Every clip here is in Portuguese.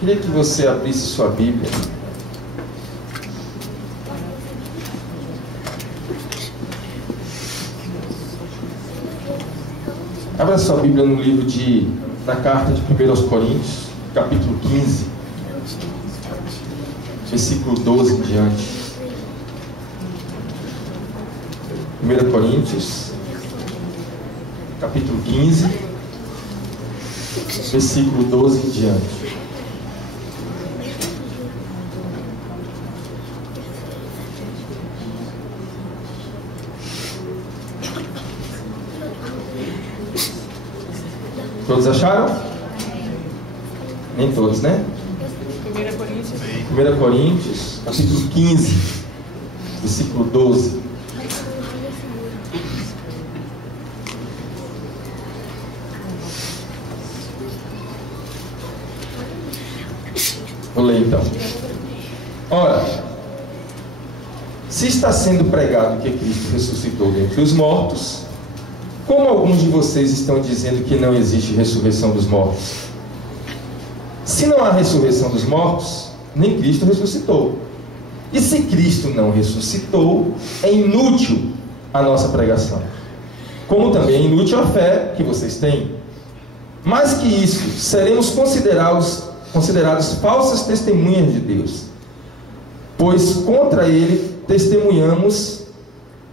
Queria que você abrisse sua Bíblia. Abra sua Bíblia no livro da carta de 1 aos Coríntios, capítulo 15, versículo 12 em diante. 1 Coríntios, capítulo 15, versículo 12 em diante. Todos acharam? Nem todos, né? 1 Coríntios, capítulo 15, versículo 12. Vou ler então. Ora, se está sendo pregado que Cristo ressuscitou dentre os mortos, como alguns de vocês estão dizendo que não existe ressurreição dos mortos? Se não há ressurreição dos mortos, nem Cristo ressuscitou. E se Cristo não ressuscitou, é inútil a nossa pregação, como também é inútil a fé que vocês têm. Mais que isso, seremos considerados falsas testemunhas de Deus, pois contra ele testemunhamos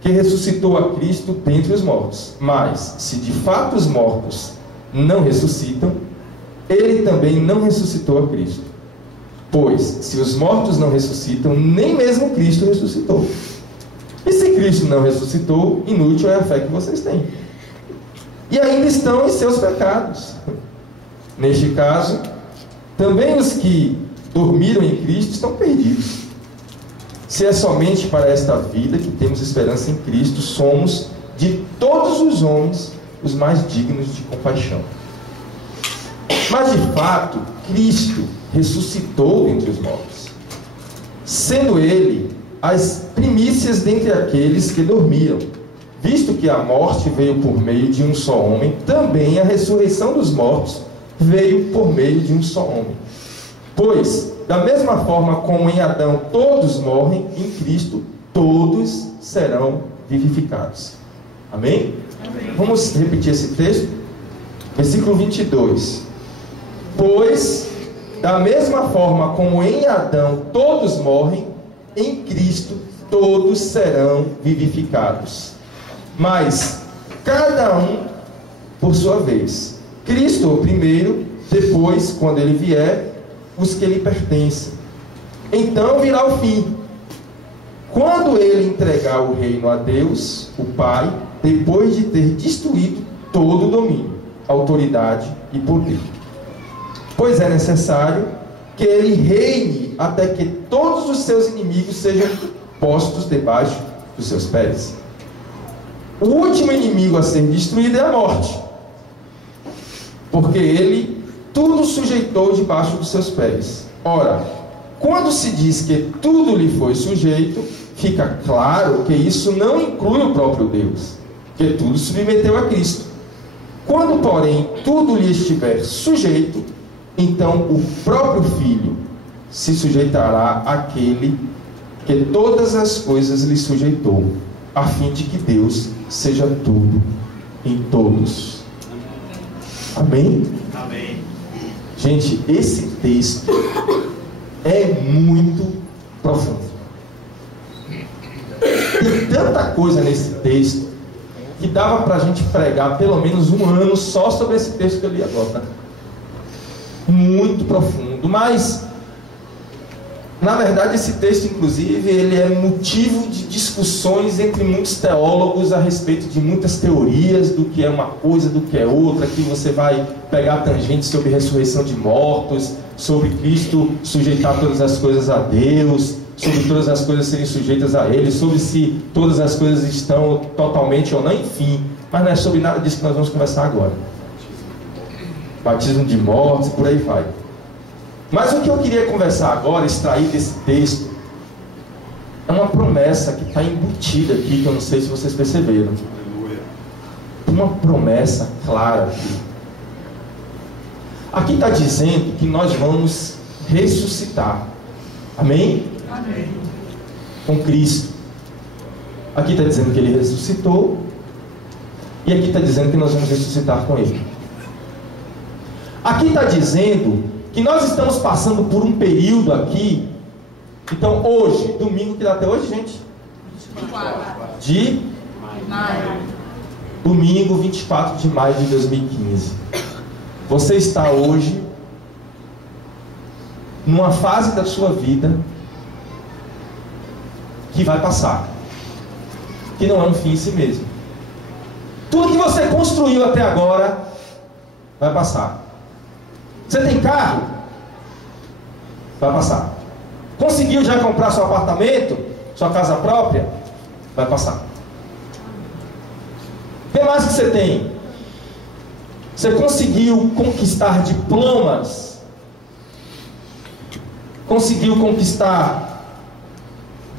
que ressuscitou a Cristo dentre os mortos. Mas, se de fato os mortos não ressuscitam, ele também não ressuscitou a Cristo. Pois, se os mortos não ressuscitam, nem mesmo Cristo ressuscitou. E se Cristo não ressuscitou, inútil é a fé que vocês têm. E ainda estão em seus pecados. Neste caso, também os que dormiram em Cristo estão perdidos. Se é somente para esta vida que temos esperança em Cristo, somos, de todos os homens, os mais dignos de compaixão. Mas, de fato, Cristo ressuscitou dentre os mortos, sendo Ele as primícias dentre aqueles que dormiam. Visto que a morte veio por meio de um só homem, também a ressurreição dos mortos veio por meio de um só homem. Pois, da mesma forma como em Adão todos morrem, em Cristo todos serão vivificados. Amém? Amém. Vamos repetir esse texto? Versículo 22. Pois, da mesma forma como em Adão todos morrem, em Cristo todos serão vivificados. Mas, cada um por sua vez. Cristo primeiro, depois, quando Ele vier, os que lhe pertencem. Então virá o fim, quando ele entregar o reino a Deus, o Pai, depois de ter destruído todo o domínio, autoridade e poder. Pois é necessário que ele reine até que todos os seus inimigos sejam postos debaixo dos seus pés. O último inimigo a ser destruído é a morte, porque ele tudo sujeitou debaixo dos seus pés. Ora, quando se diz que tudo lhe foi sujeito, fica claro que isso não inclui o próprio Deus, que tudo submeteu a Cristo. Quando, porém, tudo lhe estiver sujeito, então o próprio Filho se sujeitará àquele que todas as coisas lhe sujeitou, a fim de que Deus seja tudo em todos. Amém? Amém. Gente, esse texto é muito profundo. Tem tanta coisa nesse texto que dava para a gente pregar pelo menos um ano só sobre esse texto que eu li agora. Muito profundo, mas na verdade esse texto, inclusive, ele é motivo de discussões entre muitos teólogos a respeito de muitas teorias do que é uma coisa, do que é outra. Aqui você vai pegar tangentes sobre ressurreição de mortos, sobre Cristo sujeitar todas as coisas a Deus, sobre todas as coisas serem sujeitas a Ele, sobre se todas as coisas estão totalmente ou não, enfim. Mas não é sobre nada disso que nós vamos conversar agora. Batismo de mortos e por aí vai. Mas o que eu queria conversar agora, extrair desse texto, é uma promessa que está embutida aqui, que eu não sei se vocês perceberam. Uma promessa clara aqui. Aqui está dizendo que nós vamos ressuscitar. Amém? Amém. Com Cristo. Aqui está dizendo que Ele ressuscitou. E aqui está dizendo que nós vamos ressuscitar com Ele. Aqui está dizendo que nós estamos passando por um período aqui. Então hoje, domingo, que dá até hoje, gente? 24 De maio. domingo, 24 de maio de 2015. Você está hoje numa fase da sua vida que vai passar, que não é um fim em si mesmo. Tudo que você construiu até agora vai passar. Você tem carro? Vai passar. Conseguiu já comprar seu apartamento, sua casa própria? Vai passar. O que mais que você tem? Você conseguiu conquistar diplomas? Conseguiu conquistar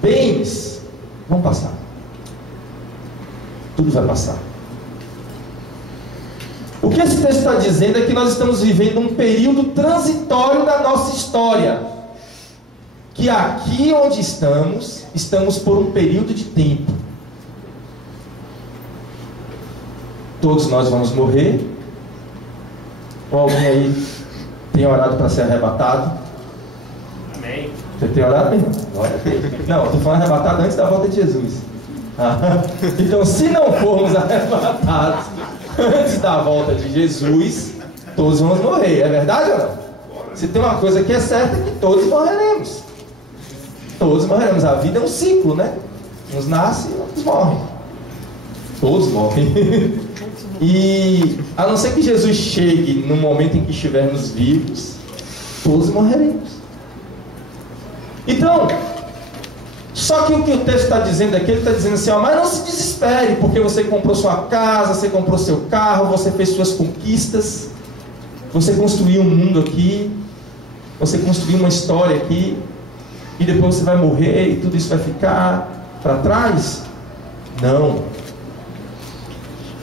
bens? Vão passar. Tudo vai passar. O que esse texto está dizendo é que nós estamos vivendo um período transitório da nossa história. Que aqui onde estamos por um período de tempo. Todos nós vamos morrer. Ou alguém aí tem orado para ser arrebatado? Amém. Você tem orado mesmo? Não, estou falando arrebatado antes da volta de Jesus. Então, se não formos arrebatados antes da volta de Jesus, todos vamos morrer. É verdade ou não? Se tem uma coisa que é certa, é que todos morreremos. Todos morreremos. A vida é um ciclo, né? Uns nascem e outros morrem. Todos morrem. E a não ser que Jesus chegue no momento em que estivermos vivos, todos morreremos. Então, só que o que o texto está dizendo aqui, ele está dizendo assim, ó, mas não se desespere, porque você comprou sua casa, você comprou seu carro, você fez suas conquistas, você construiu um mundo aqui, você construiu uma história aqui, e depois você vai morrer e tudo isso vai ficar para trás? Não.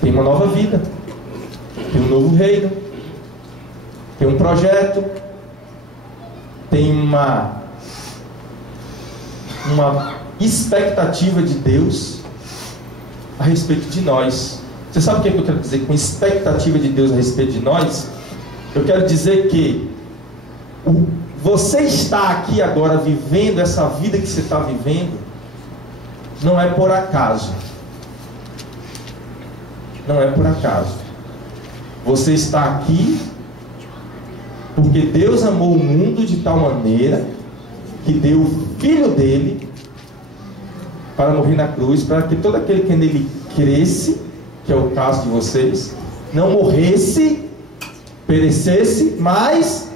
Tem uma nova vida, tem um novo reino, tem um projeto, tem uma expectativa de Deus a respeito de nós. Você sabe o que eu quero dizer com expectativa de Deus a respeito de nós? Eu quero dizer que você está aqui agora vivendo essa vida que você está vivendo, não é por acaso. Não é por acaso. Você está aqui porque Deus amou o mundo de tal maneira que deu o Filho dele para morrer na cruz, para que todo aquele que nele cresce, que é o caso de vocês, não morresse, perecesse, mas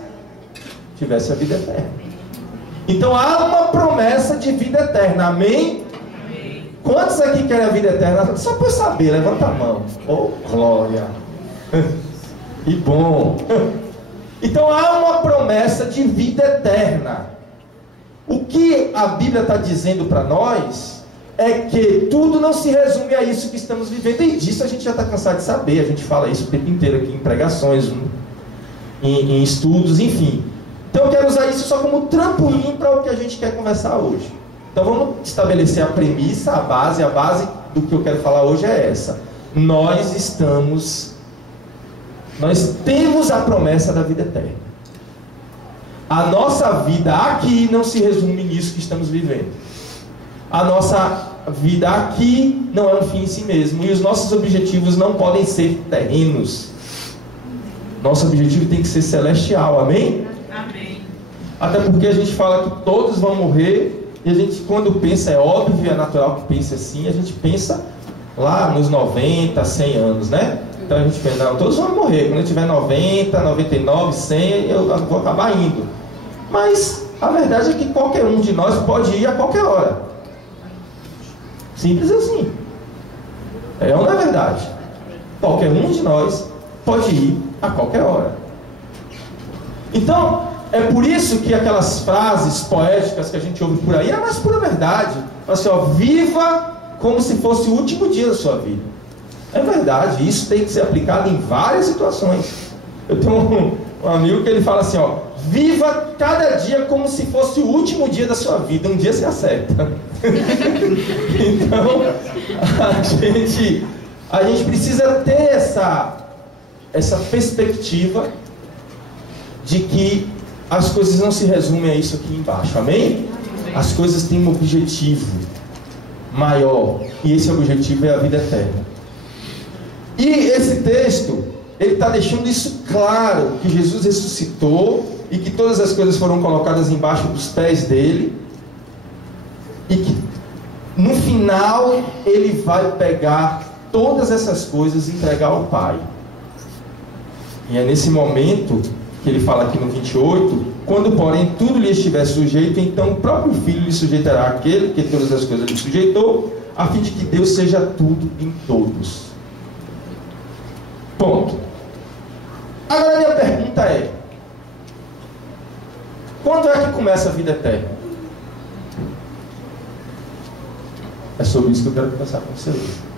tivesse a vida eterna. Então há uma promessa de vida eterna. Amém? Quantos aqui querem a vida eterna? Só para saber, levanta a mão. Oh, glória! E bom! Então há uma promessa de vida eterna. O que a Bíblia está dizendo para nós é que tudo não se resume a isso que estamos vivendo. E disso a gente já está cansado de saber. A gente fala isso o tempo inteiro aqui em pregações, em estudos, enfim. Então eu quero usar isso só como trampolim para o que a gente quer conversar hoje. Então vamos estabelecer a premissa, a base do que eu quero falar hoje é essa. Nós temos a promessa da vida eterna. A nossa vida aqui não se resume nisso que estamos vivendo. A nossa vida aqui não é um fim em si mesmo. E os nossos objetivos não podem ser terrenos. Nosso objetivo tem que ser celestial, amém? Amém. Até porque a gente fala que todos vão morrer. E a gente, quando pensa, é óbvio, é natural que pense assim, a gente pensa lá nos 90, 100 anos, né? Então a gente pensa, não, todos vão morrer. Quando eu tiver 90, 99, 100, eu vou acabar indo. Mas a verdade é que qualquer um de nós pode ir a qualquer hora. Simples assim. É ou não é verdade? Qualquer um de nós pode ir a qualquer hora. Então, é por isso que aquelas frases poéticas que a gente ouve por aí é a mais pura verdade. Assim, ó, viva como se fosse o último dia da sua vida. É verdade, isso tem que ser aplicado em várias situações. Eu tenho um amigo que ele fala assim, ó, viva cada dia como se fosse o último dia da sua vida. Um dia você acerta. Então, a gente precisa ter essa perspectiva de que as coisas não se resumem a isso aqui embaixo. Amém? As coisas têm um objetivo maior, e esse objetivo é a vida eterna. E esse texto, ele está deixando isso claro, que Jesus ressuscitou e que todas as coisas foram colocadas embaixo dos pés dele, e que no final ele vai pegar todas essas coisas e entregar ao Pai. E é nesse momento que ele fala aqui no 28: quando porém tudo lhe estiver sujeito, então o próprio Filho lhe sujeitará aquele que todas as coisas lhe sujeitou, a fim de que Deus seja tudo em todos. Ponto. Agora a minha pergunta é: quando é que começa a vida eterna? É sobre isso que eu quero conversar com você hoje.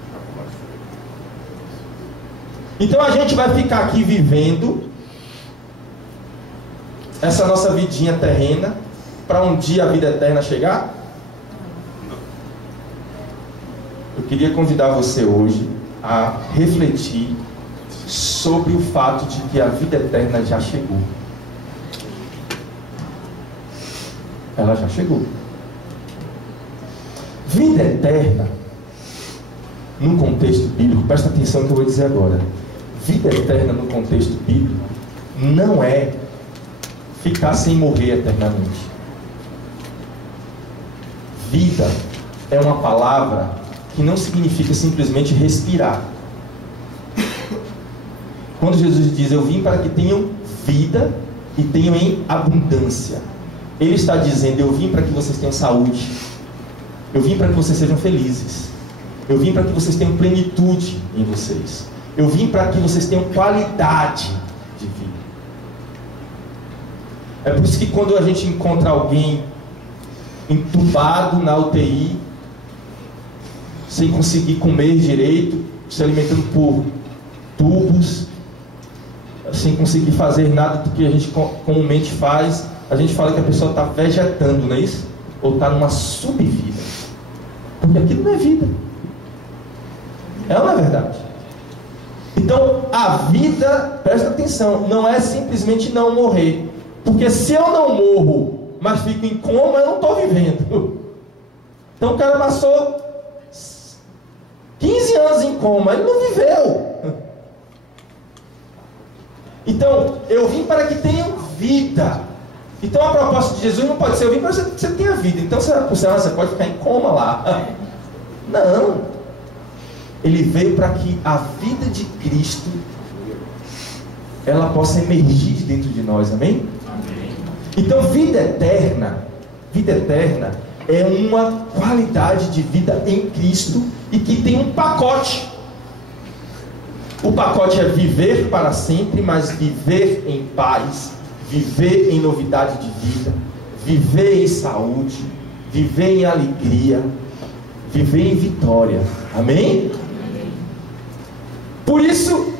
Então a gente vai ficar aqui vivendo essa nossa vidinha terrena para um dia a vida eterna chegar? Eu queria convidar você hoje a refletir sobre o fato de que a vida eterna já chegou. Ela já chegou. Vida eterna, no contexto bíblico, presta atenção no que eu vou dizer agora. Vida eterna no contexto bíblico não é ficar sem morrer eternamente. Vida é uma palavra que não significa simplesmente respirar. Quando Jesus diz: eu vim para que tenham vida e tenham em abundância, Ele está dizendo: eu vim para que vocês tenham saúde, eu vim para que vocês sejam felizes, eu vim para que vocês tenham plenitude em vocês, eu vim para que vocês tenham qualidade de vida. É por isso que quando a gente encontra alguém entubado na UTI, sem conseguir comer direito, se alimentando por tubos, sem conseguir fazer nada do que a gente comumente faz, a gente fala que a pessoa está vegetando, não é isso? Ou está numa subvida. Porque aquilo não é vida. É ou não é verdade? Então, a vida, presta atenção, não é simplesmente não morrer. Porque se eu não morro, mas fico em coma, eu não estou vivendo. Então o cara passou 15 anos em coma, ele não viveu. Então, eu vim para que tenham vida. Então a proposta de Jesus não pode ser: eu vim para que você tenha vida. Então você pode ficar em coma lá. Não. Ele veio para que a vida de Cristo ela possa emergir de dentro de nós. Amém? Então vida eterna é uma qualidade de vida em Cristo e que tem um pacote. O pacote é viver para sempre, mas viver em paz, viver em novidade de vida, viver em saúde, viver em alegria, viver em vitória. Amém? Por isso,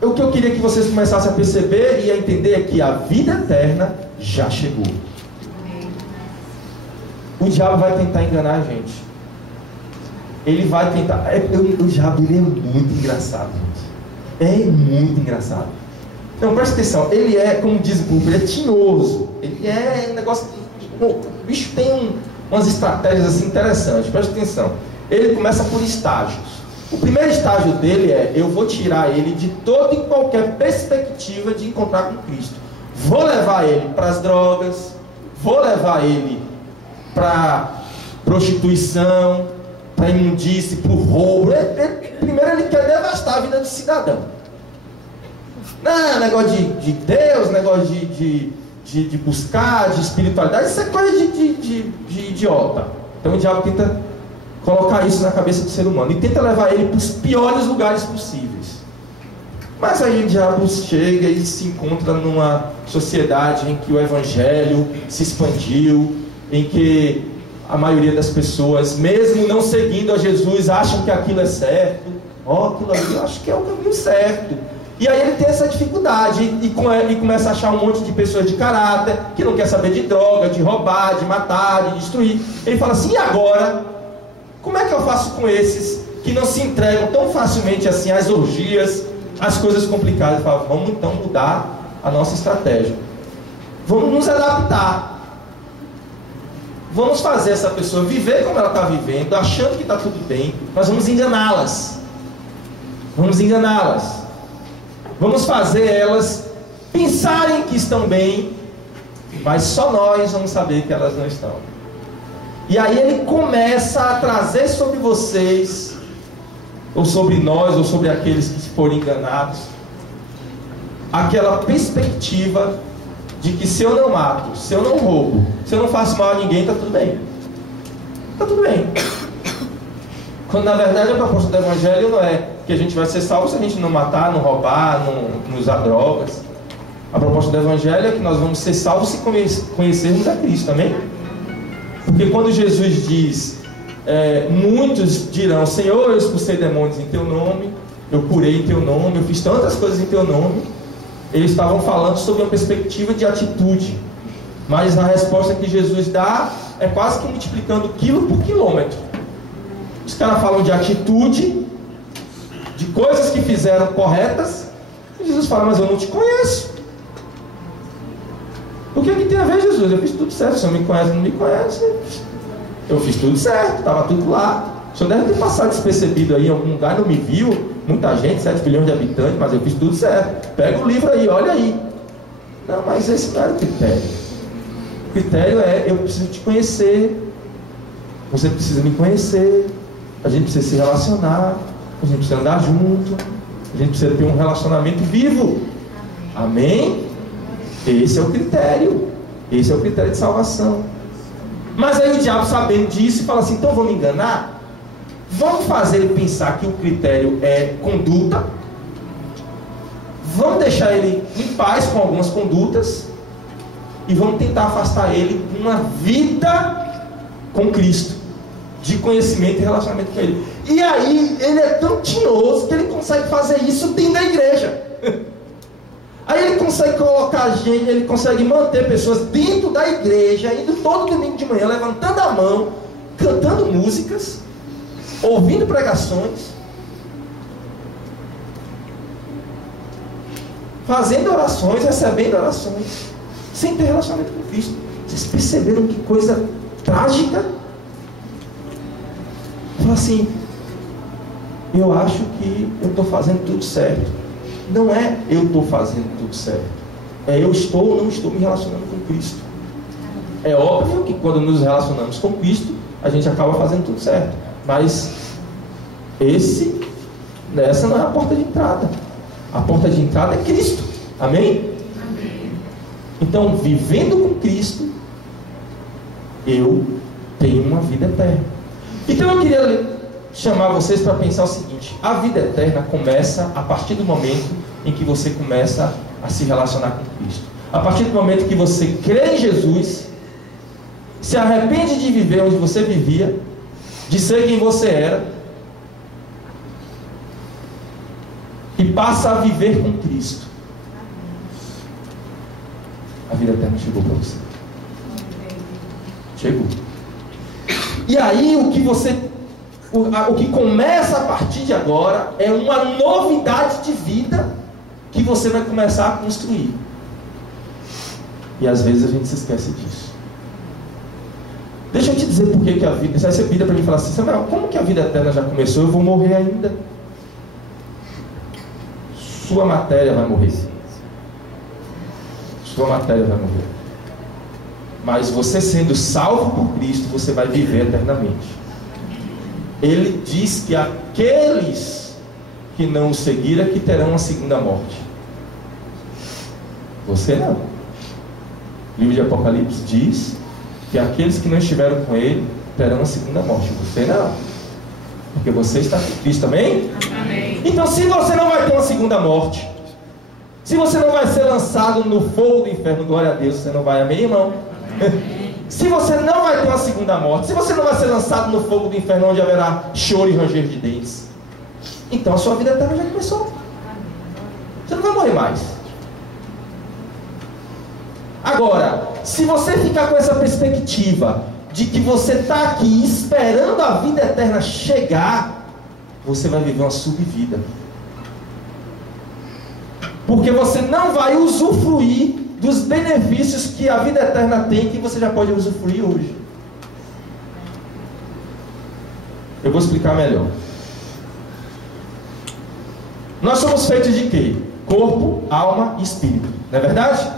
o que eu queria que vocês começassem a perceber e a entender é que a vida eterna já chegou. O diabo vai tentar enganar a gente. Ele vai tentar. O diabo, ele é muito engraçado, gente. É muito engraçado. Não, presta atenção. Ele é, como diz o povo, ele é tinhoso. Ele é um negócio. O bicho tem umas estratégias assim interessantes. Presta atenção. Ele começa por estágios. O primeiro estágio dele é: eu vou tirar ele de toda e qualquer perspectiva de encontrar com Cristo. Vou levar ele para as drogas, vou levar ele para prostituição, para imundície, para o roubo. Primeiro ele quer devastar a vida do cidadão. Não, negócio de Deus, negócio de buscar, de espiritualidade, isso é coisa de idiota. Então o diabo tenta colocar isso na cabeça do ser humano e tenta levar ele para os piores lugares possíveis. Mas aí o diabo chega e se encontra numa sociedade em que o evangelho se expandiu, em que a maioria das pessoas, mesmo não seguindo a Jesus, acham que aquilo é certo. Aquilo ali eu acho que é o caminho certo. E aí ele tem essa dificuldade e começa a achar um monte de pessoas de caráter, que não quer saber de droga, de roubar, de matar, de destruir. Ele fala assim, e agora? Como é que eu faço com esses que não se entregam tão facilmente assim às orgias, às coisas complicadas? Ele fala, vamos então mudar a nossa estratégia. Vamos nos adaptar. Vamos fazer essa pessoa viver como ela está vivendo, achando que está tudo bem. Nós vamos enganá-las. Vamos enganá-las. Vamos fazer elas pensarem que estão bem, mas só nós vamos saber que elas não estão. E aí ele começa a trazer sobre vocês, ou sobre nós, ou sobre aqueles que forem enganados, aquela perspectiva de que se eu não mato, se eu não roubo, se eu não faço mal a ninguém, está tudo bem. Está tudo bem. Quando na verdade a proposta do Evangelho não é que a gente vai ser salvo se a gente não matar, não roubar, não usar drogas. A proposta do Evangelho é que nós vamos ser salvos se conhecermos a Cristo, amém? Porque quando Jesus diz, muitos dirão, Senhor, eu expulsei demônios em Teu nome, eu curei em Teu nome, eu fiz tantas coisas em Teu nome. Eles estavam falando sobre uma perspectiva de atitude, mas a resposta que Jesus dá é quase que multiplicando quilo por quilômetro. Os caras falam de atitude, de coisas que fizeram corretas, e Jesus fala, mas eu não te conheço. O que tem a ver, Jesus? Eu fiz tudo certo, o senhor me conhece ou não me conhece? Eu fiz tudo certo, estava tudo lá. O senhor deve ter passado despercebido aí em algum lugar, não me viu. Muita gente, 7 bilhões de habitantes, mas eu fiz tudo certo. Pega o livro aí, olha aí. Não, mas esse não era o critério. O critério é, eu preciso te conhecer, você precisa me conhecer, a gente precisa se relacionar, a gente precisa andar junto, a gente precisa ter um relacionamento vivo. Amém? Esse é o critério. Esse é o critério de salvação. Mas aí o diabo, sabendo disso, fala assim, então vamos enganar? Vamos fazer ele pensar que o critério é conduta. Vamos deixar ele em paz com algumas condutas e vamos tentar afastar ele de uma vida com Cristo, de conhecimento e relacionamento com Ele. E aí ele é tão tinhoso que ele consegue fazer isso dentro da igreja. Aí ele consegue colocar gente, ele consegue manter pessoas dentro da igreja, indo todo domingo de manhã, levantando a mão, cantando músicas, ouvindo pregações, fazendo orações, recebendo orações, sem ter relacionamento com Cristo. Vocês perceberam que coisa trágica? Fala assim, eu acho que eu estou fazendo tudo certo. Não é eu estou fazendo tudo certo, é eu estou ou não estou me relacionando com Cristo. É óbvio que quando nos relacionamos com Cristo, a gente acaba fazendo tudo certo, mas essa não é a porta de entrada. A porta de entrada é Cristo. Amém? Amém. Então, vivendo com Cristo, eu tenho uma vida eterna. Então eu queria chamar vocês para pensar o seguinte: a vida eterna começa a partir do momento em que você começa a se relacionar com Cristo. A partir do momento que você crê em Jesus, se arrepende de viver onde você vivia, de ser quem você era, e passa a viver com Cristo. A vida eterna chegou para você. Chegou. E aí o que começa a partir de agora é uma novidade de vida que você vai começar a construir. E às vezes a gente se esquece disso. Deixa eu te dizer por que a vida... Você vai ser vida para mim falar assim, Samuel, como que a vida eterna já começou? Eu vou morrer ainda. Sua matéria vai morrer. Sua matéria vai morrer. Mas você sendo salvo por Cristo, você vai viver eternamente. Ele diz que aqueles que não o seguiram é que terão a segunda morte. Você não. O livro de Apocalipse diz que aqueles que não estiveram com ele terão a segunda morte. Você não. Porque você está com Cristo, amém? Amém. Então, se você não vai ter uma segunda morte, se você não vai ser lançado no fogo do inferno, glória a Deus, você não vai, amém, irmão? Amém. Se você não vai ter uma segunda morte, se você não vai ser lançado no fogo do inferno, onde haverá choro e ranger de dentes, então a sua vida eterna já começou. Você mais. Agora, se você ficar com essa perspectiva de que você está aqui esperando a vida eterna chegar, você vai viver uma subvida. Porque você não vai usufruir dos benefícios que a vida eterna tem, que você já pode usufruir hoje. Eu vou explicar melhor. Nós somos feitos de quê? Corpo, alma e espírito. Não é verdade?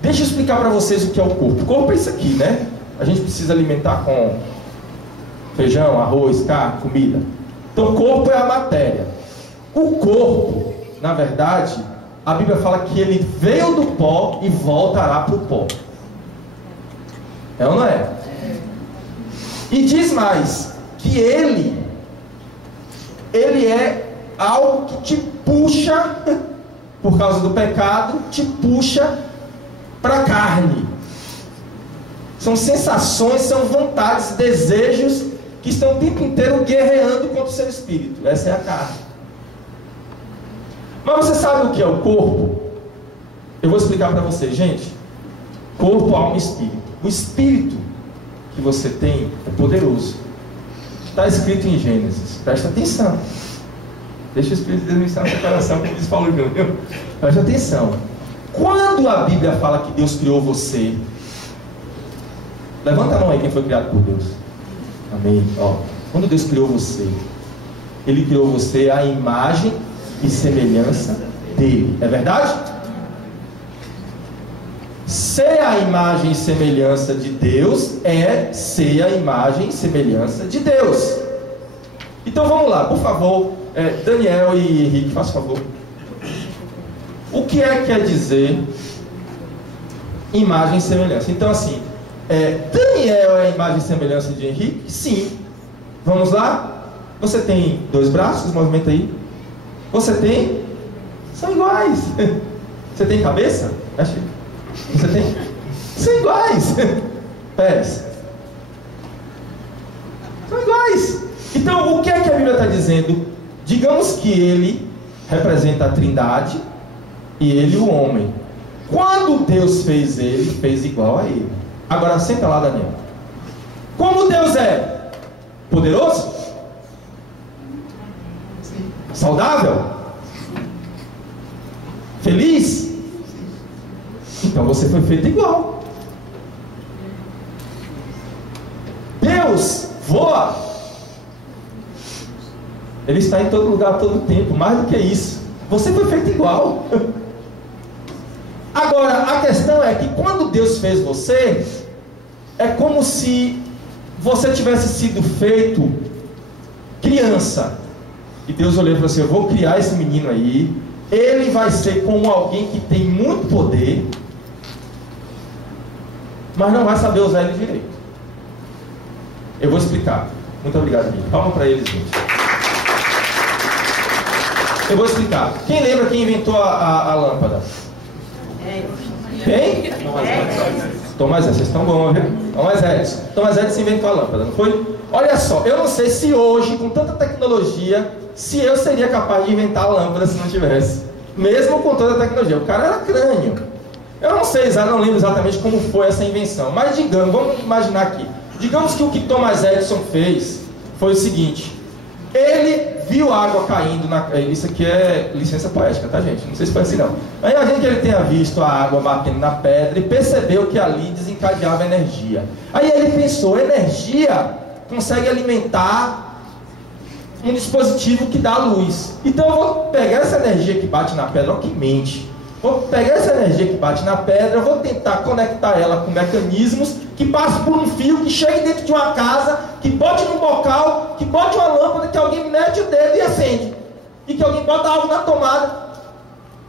Deixa eu explicar para vocês o que é o corpo. O corpo é isso aqui, né? A gente precisa alimentar com feijão, arroz, carne, comida. Então o corpo é a matéria. O corpo, na verdade, a Bíblia fala que ele veio do pó e voltará para o pó. É ou não é? E diz mais, que ele é algo que te puxa, por causa do pecado, te puxa para a carne. São sensações, são vontades, desejos que estão o tempo inteiro guerreando contra o seu espírito. Essa é a carne. Mas você sabe o que é o corpo? Eu vou explicar para você, gente. Corpo, alma e espírito. O espírito que você tem é poderoso. Está escrito em Gênesis. Presta atenção. Deixa o Espírito de Deus ministrar no seu coração, como diz Paulo, viu? Presta atenção. Quando a Bíblia fala que Deus criou você, levanta a mão aí quem foi criado por Deus. Amém. Ó, quando Deus criou você, Ele criou você à imagem e semelhança dele. É verdade? Ser a imagem e semelhança de Deus é ser a imagem e semelhança de Deus. Então vamos lá, por favor, Daniel e Henrique, faça favor. O que é que quer dizer imagem e semelhança? Então assim, Daniel é a imagem e semelhança de Henrique? Sim. Vamos lá? Você tem 2 braços, movimenta aí. Você tem? São iguais. Você tem cabeça? Mexe. Você tem? São iguais. Pés. São iguais. Então, o que é que a Bíblia está dizendo? Digamos que ele representa a Trindade e ele o homem. Quando Deus fez ele, fez igual a ele. Agora, senta lá, Daniel. Como Deus é? Poderoso? Saudável? Feliz? Então você foi feito igual. Deus voa. Ele está em todo lugar, a todo tempo. Mais do que isso, você foi feito igual. Agora, a questão é que quando Deus fez você, é como se você tivesse sido feito criança. E Deus olhou e falou assim: eu vou criar esse menino aí. Ele vai ser como alguém que tem muito poder, mas não vai saber usar ele direito. Eu vou explicar. Muito obrigado, gente. Palma para eles, gente. Eu vou explicar. Quem lembra quem inventou a lâmpada? Quem? Thomas Edison. Vocês estão bons, viu? Thomas Edison inventou a lâmpada, não foi? Olha só, eu não sei se hoje, com tanta tecnologia, se eu seria capaz de inventar a lâmpada se não tivesse. Mesmo com toda a tecnologia. O cara era crânio. Eu não sei, não lembro exatamente como foi essa invenção. Mas digamos, vamos imaginar aqui. Digamos que o que Thomas Edison fez foi o seguinte. Ele viu água caindo isso aqui é licença poética, tá, gente? Não sei se foi assim não. Mas imagina que ele tenha visto a água batendo na pedra e percebeu que ali desencadeava energia. Aí ele pensou, energia consegue alimentar um dispositivo que dá luz. Então eu vou pegar essa energia que bate na pedra, ó, que mente. Vou pegar essa energia que bate na pedra, eu vou tentar conectar ela com mecanismos que passem por um fio, que chegue dentro de uma casa, que bote num bocal, que bote uma lâmpada, que alguém mete o dedo e acende. E que alguém bota algo na tomada.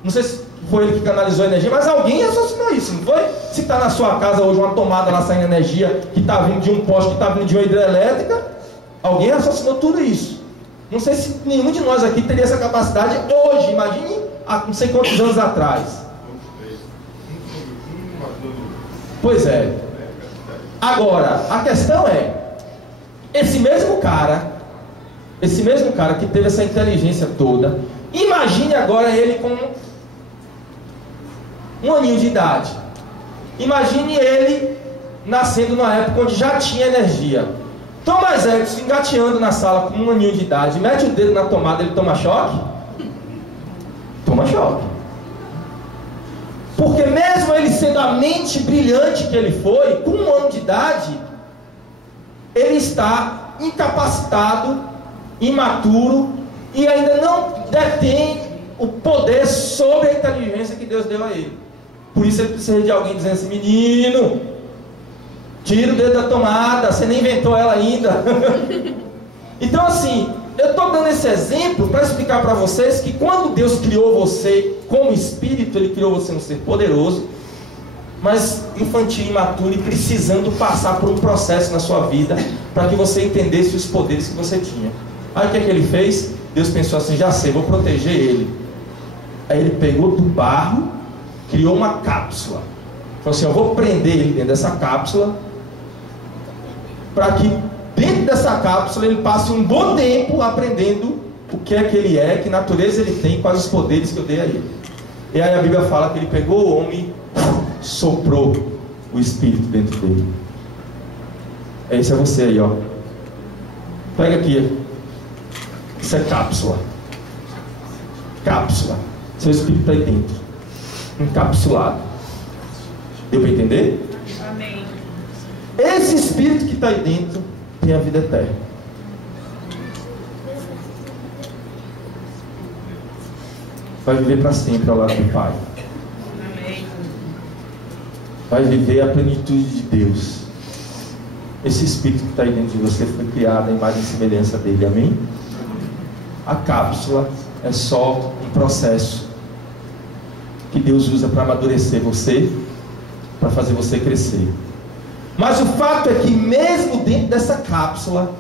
Não sei se foi ele que canalizou a energia, mas alguém raciocinou isso, não foi? Se está na sua casa hoje uma tomada lá saindo energia, que está vindo de um poste, que está vindo de uma hidrelétrica, alguém raciocinou tudo isso. Não sei se nenhum de nós aqui teria essa capacidade hoje, imagine há não sei quantos anos atrás. Pois é. Agora, a questão é, esse mesmo cara que teve essa inteligência toda, imagine agora ele com um aninho de idade. Imagine ele nascendo numa época onde já tinha energia. Thomas Edison engateando na sala com um aninho de idade, mete o dedo na tomada, ele toma choque? Toma choque. Porque mesmo ele sendo a mente brilhante que ele foi, com 1 ano de idade, ele está incapacitado, imaturo, e ainda não detém o poder sobre a inteligência que Deus deu a ele. Por isso ele precisa de alguém dizendo assim: menino, tira o dedo da tomada, você nem inventou ela ainda. Então assim, eu estou dando esse exemplo para explicar para vocês que quando Deus criou você como espírito, Ele criou você um ser poderoso, mas infantil, imaturo e precisando passar por um processo na sua vida para que você entendesse os poderes que você tinha. Aí o que é que Ele fez? Deus pensou assim: já sei, vou proteger ele. Aí Ele pegou do barro, criou uma cápsula. Falou assim: eu vou prender ele dentro dessa cápsula, para que dentro dessa cápsula ele passe um bom tempo aprendendo o que é que ele é, que natureza ele tem, quais os poderes que eu dei a ele. E aí a Bíblia fala que ele pegou o homem, soprou o espírito dentro dele. Esse é você aí, ó. Pega aqui. Isso é cápsula. Cápsula. Seu espírito está aí dentro, encapsulado. Deu para entender? Amém. Esse espírito que está aí dentro tem a vida eterna. Vai viver para sempre ao lado do Pai. Amém. Vai viver a plenitude de Deus. Esse espírito que está aí dentro de você foi criado à imagem e semelhança dele. Amém? A cápsula é só um processo que Deus usa para amadurecer você, para fazer você crescer. Mas o fato é que mesmo dentro dessa cápsula,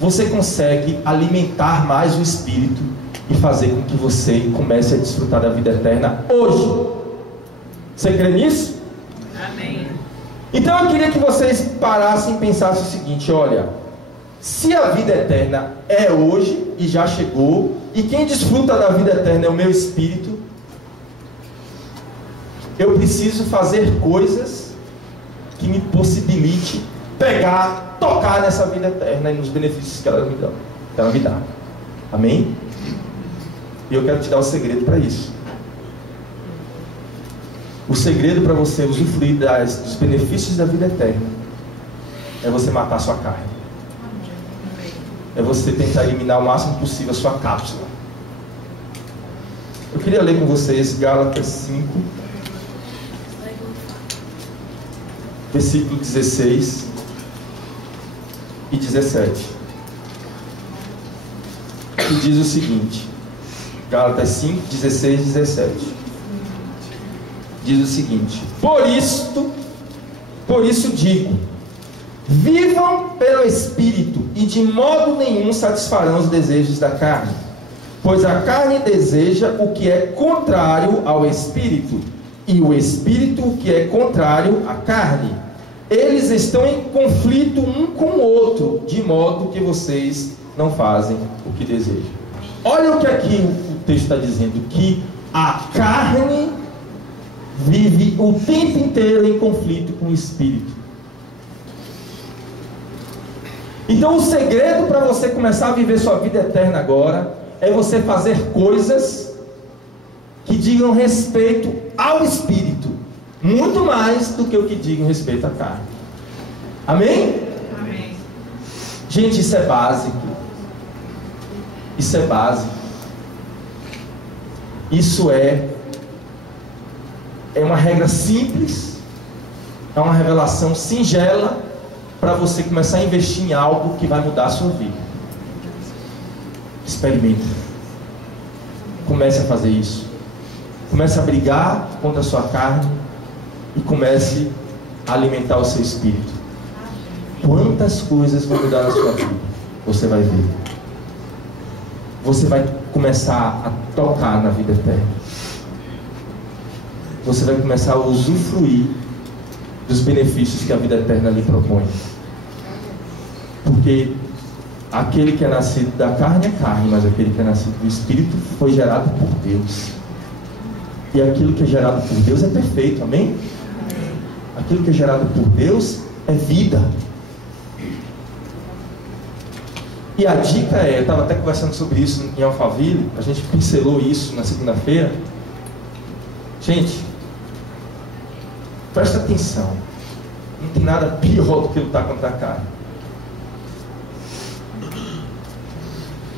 você consegue alimentar mais o espírito e fazer com que você comece a desfrutar da vida eterna hoje. Você crê nisso? Amém. Então eu queria que vocês parassem e pensassem o seguinte: olha, se a vida eterna é hoje e já chegou, e quem desfruta da vida eterna é o meu espírito, eu preciso fazer coisas que me possibilite pegar, tocar nessa vida eterna e nos benefícios que ela me dá. Amém? E eu quero te dar o segredo para isso. O segredo para você usufruir dos benefícios da vida eterna é você matar a sua carne. É você tentar eliminar o máximo possível a sua cápsula. Eu queria ler com vocês Gálatas 5, versículo 16 e 17. Que diz o seguinte: Gálatas 5, 16 e 17. Diz o seguinte: Por isso digo, vivam pelo Espírito, e de modo nenhum satisfarão os desejos da carne. Pois a carne deseja o que é contrário ao Espírito, e o Espírito o que é contrário à carne. Eles estão em conflito um com o outro, de modo que vocês não fazem o que desejam. Olha o que aqui o texto está dizendo: que a carne vive o tempo inteiro em conflito com o Espírito. Então o segredo para você começar a viver sua vida eterna agora é você fazer coisas que digam respeito ao Espírito, muito mais do que o que digam respeito à carne. Amém? Amém. Gente, isso é básico. Isso é básico. Isso é uma regra simples, é uma revelação singela para você começar a investir em algo que vai mudar a sua vida. Experimente. Comece a fazer isso. Comece a brigar contra a sua carne e comece a alimentar o seu espírito. Quantas coisas vão mudar na sua vida? Você vai ver. Você vai começar a tocar na vida eterna. Você vai começar a usufruir dos benefícios que a vida eterna lhe propõe. Porque aquele que é nascido da carne é carne, mas aquele que é nascido do Espírito foi gerado por Deus. E aquilo que é gerado por Deus é perfeito, amém? Aquilo que é gerado por Deus é vida. E a dica é, eu estava até conversando sobre isso em Alphaville, a gente pincelou isso na segunda-feira. Gente, presta atenção, não tem nada pior do que lutar contra a carne,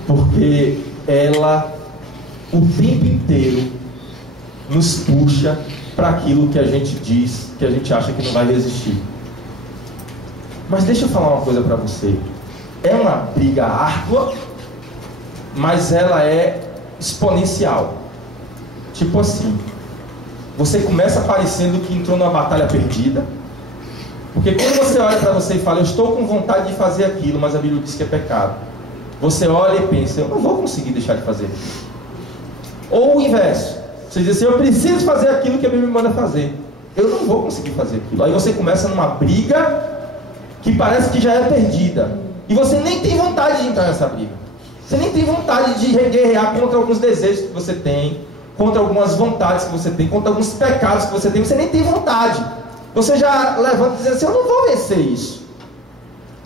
porque ela o tempo inteiro nos puxa para aquilo que a gente diz, que a gente acha que não vai resistir. Mas deixa eu falar uma coisa para você. É uma briga árdua, mas ela é exponencial. Tipo assim, você começa parecendo que entrou numa batalha perdida, porque quando você olha para você e fala, eu estou com vontade de fazer aquilo, mas a Bíblia diz que é pecado, você olha e pensa, eu não vou conseguir deixar de fazer aquilo. Ou o inverso, você diz assim, eu preciso fazer aquilo que a Bíblia me manda fazer, eu não vou conseguir fazer aquilo. Aí você começa numa briga que parece que já é perdida, e você nem tem vontade de entrar nessa briga, você nem tem vontade de guerrear contra alguns desejos que você tem, contra algumas vontades que você tem, contra alguns pecados que você nem tem vontade. Você já levanta dizendo assim, eu não vou vencer isso.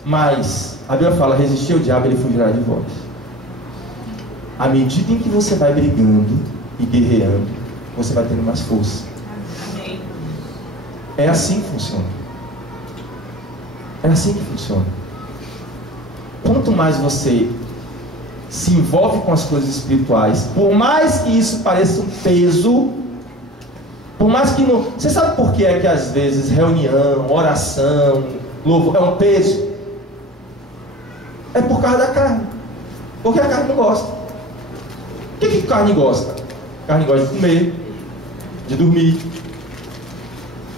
Mas a Bíblia fala, resistir ao diabo, ele fugirá de vós. À medida em que você vai brigando e guerreando, você vai tendo mais força. É assim que funciona. É assim que funciona. Quanto mais você se envolve com as coisas espirituais, por mais que isso pareça um peso, por mais que não... Você sabe por que é que às vezes reunião, oração, louvor é um peso? É por causa da carne. Porque a carne não gosta. O que a carne gosta? A carne gosta de comer, de dormir,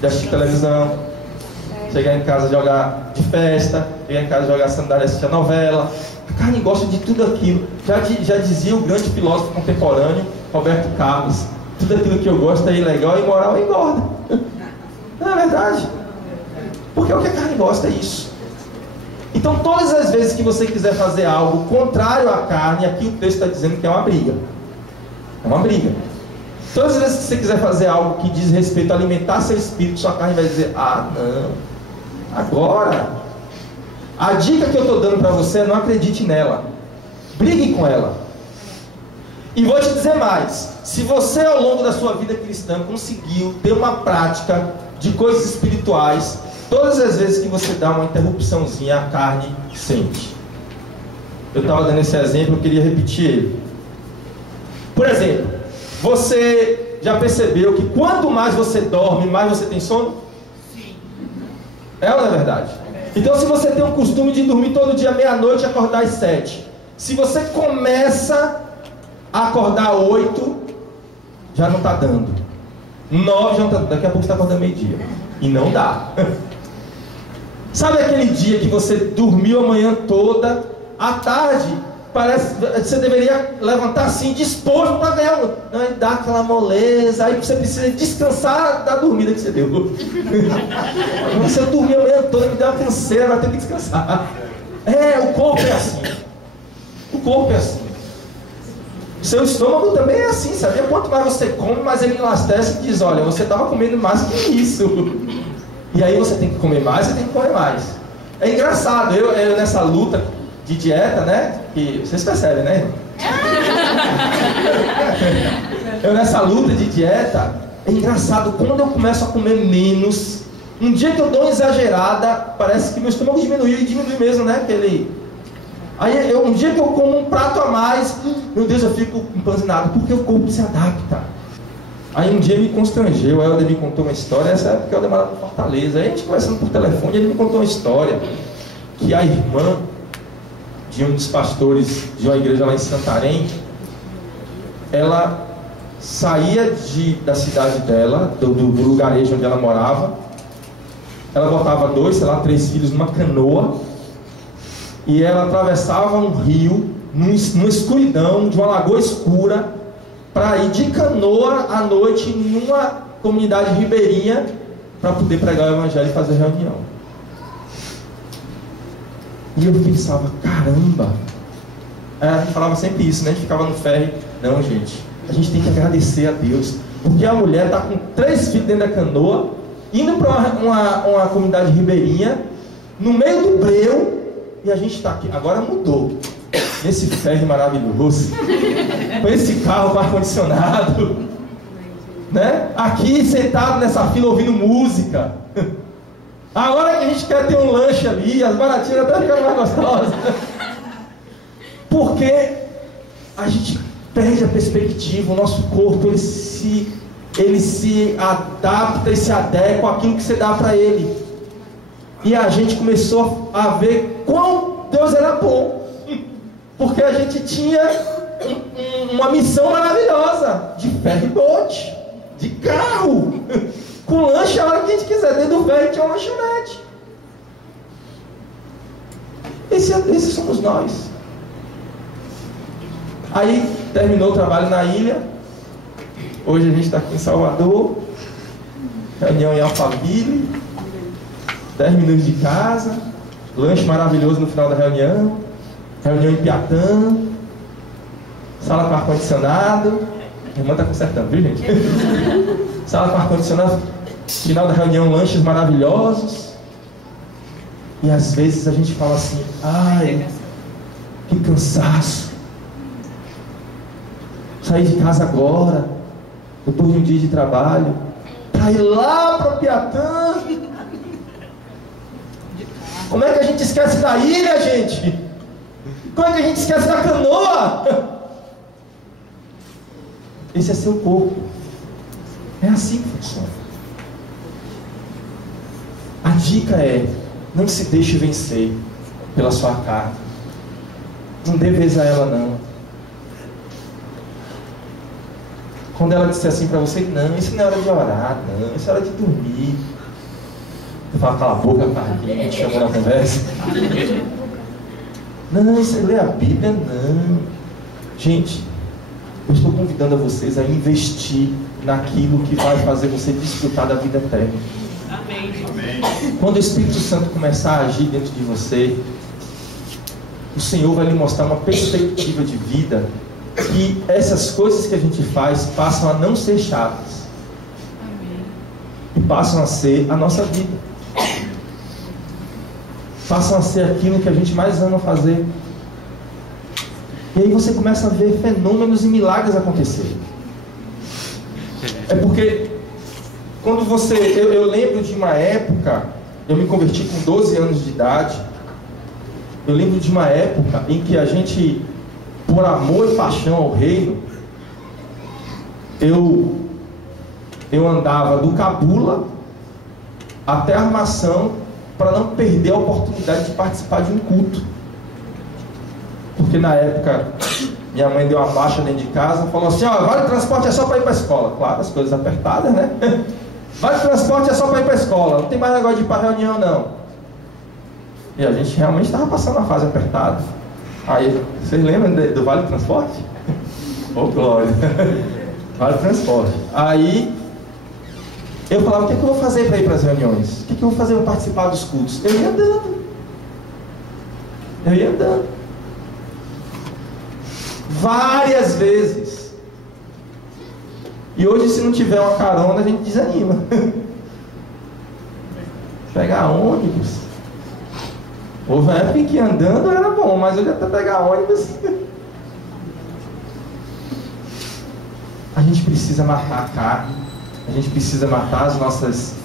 de assistir televisão, chegar em casa jogar de festa, chegar em casa jogar sandália, assistir a novela. A carne gosta de tudo aquilo. Já dizia o grande filósofo contemporâneo Roberto Carlos, tudo aquilo que eu gosto é ilegal e imoral e engorda. Não é verdade? Porque o que a carne gosta é isso. Então todas as vezes que você quiser fazer algo contrário à carne, aqui o texto está dizendo que é uma briga. É uma briga. Todas as vezes que você quiser fazer algo que diz respeito a alimentar seu espírito, sua carne vai dizer, ah não, agora. A dica que eu estou dando para você é não acredite nela. Brigue com ela. E vou te dizer mais. Se você ao longo da sua vida cristã conseguiu ter uma prática de coisas espirituais, todas as vezes que você dá uma interrupçãozinha, a carne sente. Eu estava dando esse exemplo, eu queria repetir ele. Por exemplo, você já percebeu que quanto mais você dorme, mais você tem sono? Sim. É ou não é verdade? Então se você tem um costume de dormir todo dia meia-noite e acordar às 7, se você começa a acordar às 8, já não está dando. 9 já não está dando, daqui a pouco você está acordando meio-dia. E não dá. Sabe aquele dia que você dormiu a manhã toda, à tarde, parece você deveria levantar assim, disposto para ganhar não, e dá aquela moleza, aí você precisa descansar da dormida que você deu. Você dormiu a manhã toda, me deu uma canseira, vai ter que descansar. O corpo é assim. O corpo é assim. O seu estômago também é assim, sabia? Quanto mais você come, mais ele elastece e diz, olha, você estava comendo mais que isso. E aí você tem que comer mais, você tem que comer mais. É engraçado, eu nessa luta de dieta, né? Que vocês percebem, né? Eu nessa luta de dieta, é engraçado, quando eu começo a comer menos, um dia que eu dou uma exagerada, parece que meu estômago diminuiu, e diminui mesmo, né? Aí um dia que eu como um prato a mais, meu Deus, eu fico empanzinado, porque o corpo se adapta. Aí um dia me constrangeu, o Helder me contou uma história, essa época eu Helder morava em Fortaleza, aí a gente conversando por telefone, ele me contou uma história, que a irmã de um dos pastores de uma igreja lá em Santarém, ela saía da cidade dela, do lugarejo onde ela morava, ela botava 3 filhos numa canoa, e ela atravessava um rio, numa escuridão, de uma lagoa escura, para ir de canoa à noite numa comunidade ribeirinha para poder pregar o evangelho e fazer reunião. E eu pensava, caramba, a gente falava sempre isso, né? A gente ficava no ferry, não gente, a gente tem que agradecer a Deus, porque a mulher está com 3 filhos dentro da canoa, indo para uma comunidade ribeirinha, no meio do breu, e a gente está aqui. Agora mudou, nesse ferry maravilhoso, com esse carro com ar-condicionado, né? Aqui sentado nessa fila ouvindo música. Agora que a gente quer ter um lanche ali, as baratinhas estão ficando mais gostosas. Porque a gente perde a perspectiva, o nosso corpo ele se adapta e se adequa àquilo que você dá para ele. E a gente começou a ver quão Deus era bom, porque a gente tinha uma missão maravilhosa de ferry boat, de carro, com lanche a hora que a gente quiser. Dentro do ferry tinha uma lanchonete. Esses somos nós. Aí terminou o trabalho na ilha. Hoje a gente está aqui em Salvador. Reunião em Alphaville. 10 minutos de casa. Lanche maravilhoso no final da reunião. Reunião em Piatã. Sala com ar-condicionado. A irmã está consertando, viu, gente? Sala com ar-condicionado. Final da reunião, lanches maravilhosos. E às vezes a gente fala assim: ai, que cansaço. Sair de casa agora, depois de um dia de trabalho, para ir lá para Piatã. Como é que a gente esquece da ilha, gente? Como é que a gente esquece da canoa? Esse é seu corpo. É assim que funciona. A dica é: não se deixe vencer pela sua carne. Não dê vez a ela, não. Quando ela disser assim para você: não, isso não é hora de orar, não, isso é hora de dormir. Você fala: cala a boca, Carlinhos, te chamou na conversa. Não, isso é ler a Bíblia, não. Gente, eu estou convidando a vocês a investir naquilo que vai fazer você desfrutar da vida eterna. Amém. Quando o Espírito Santo começar a agir dentro de você, o Senhor vai lhe mostrar uma perspectiva de vida, que essas coisas que a gente faz passam a não ser chatas. Amém. E passam a ser a nossa vida. Passam a ser aquilo que a gente mais ama fazer. E aí você começa a ver fenômenos e milagres acontecerem. É porque quando você... Eu lembro de uma época, eu me converti com 12 anos de idade. Eu lembro de uma época em que a gente, por amor e paixão ao reino, eu andava do Cabula até a Armação para não perder a oportunidade de participar de um culto. Porque na época minha mãe deu uma baixa dentro de casa, falou assim: ó, vale transporte é só para ir para a escola. Claro, as coisas apertadas, né? Vale transporte é só para ir para a escola, não tem mais negócio de ir para a reunião, não. E a gente realmente estava passando uma fase apertada. Aí, vocês lembram do Vale Transporte? Ô, glória! Vale Transporte. Aí, eu falava: o que é que eu vou fazer para ir para as reuniões? O que é que eu vou fazer para participar dos cultos? Eu ia andando. Várias vezes. E hoje, se não tiver uma carona, a gente desanima. Pegar ônibus. Houve uma época em que andando era bom, mas hoje até pegar ônibus. A gente precisa matar a carne. A gente precisa matar as nossas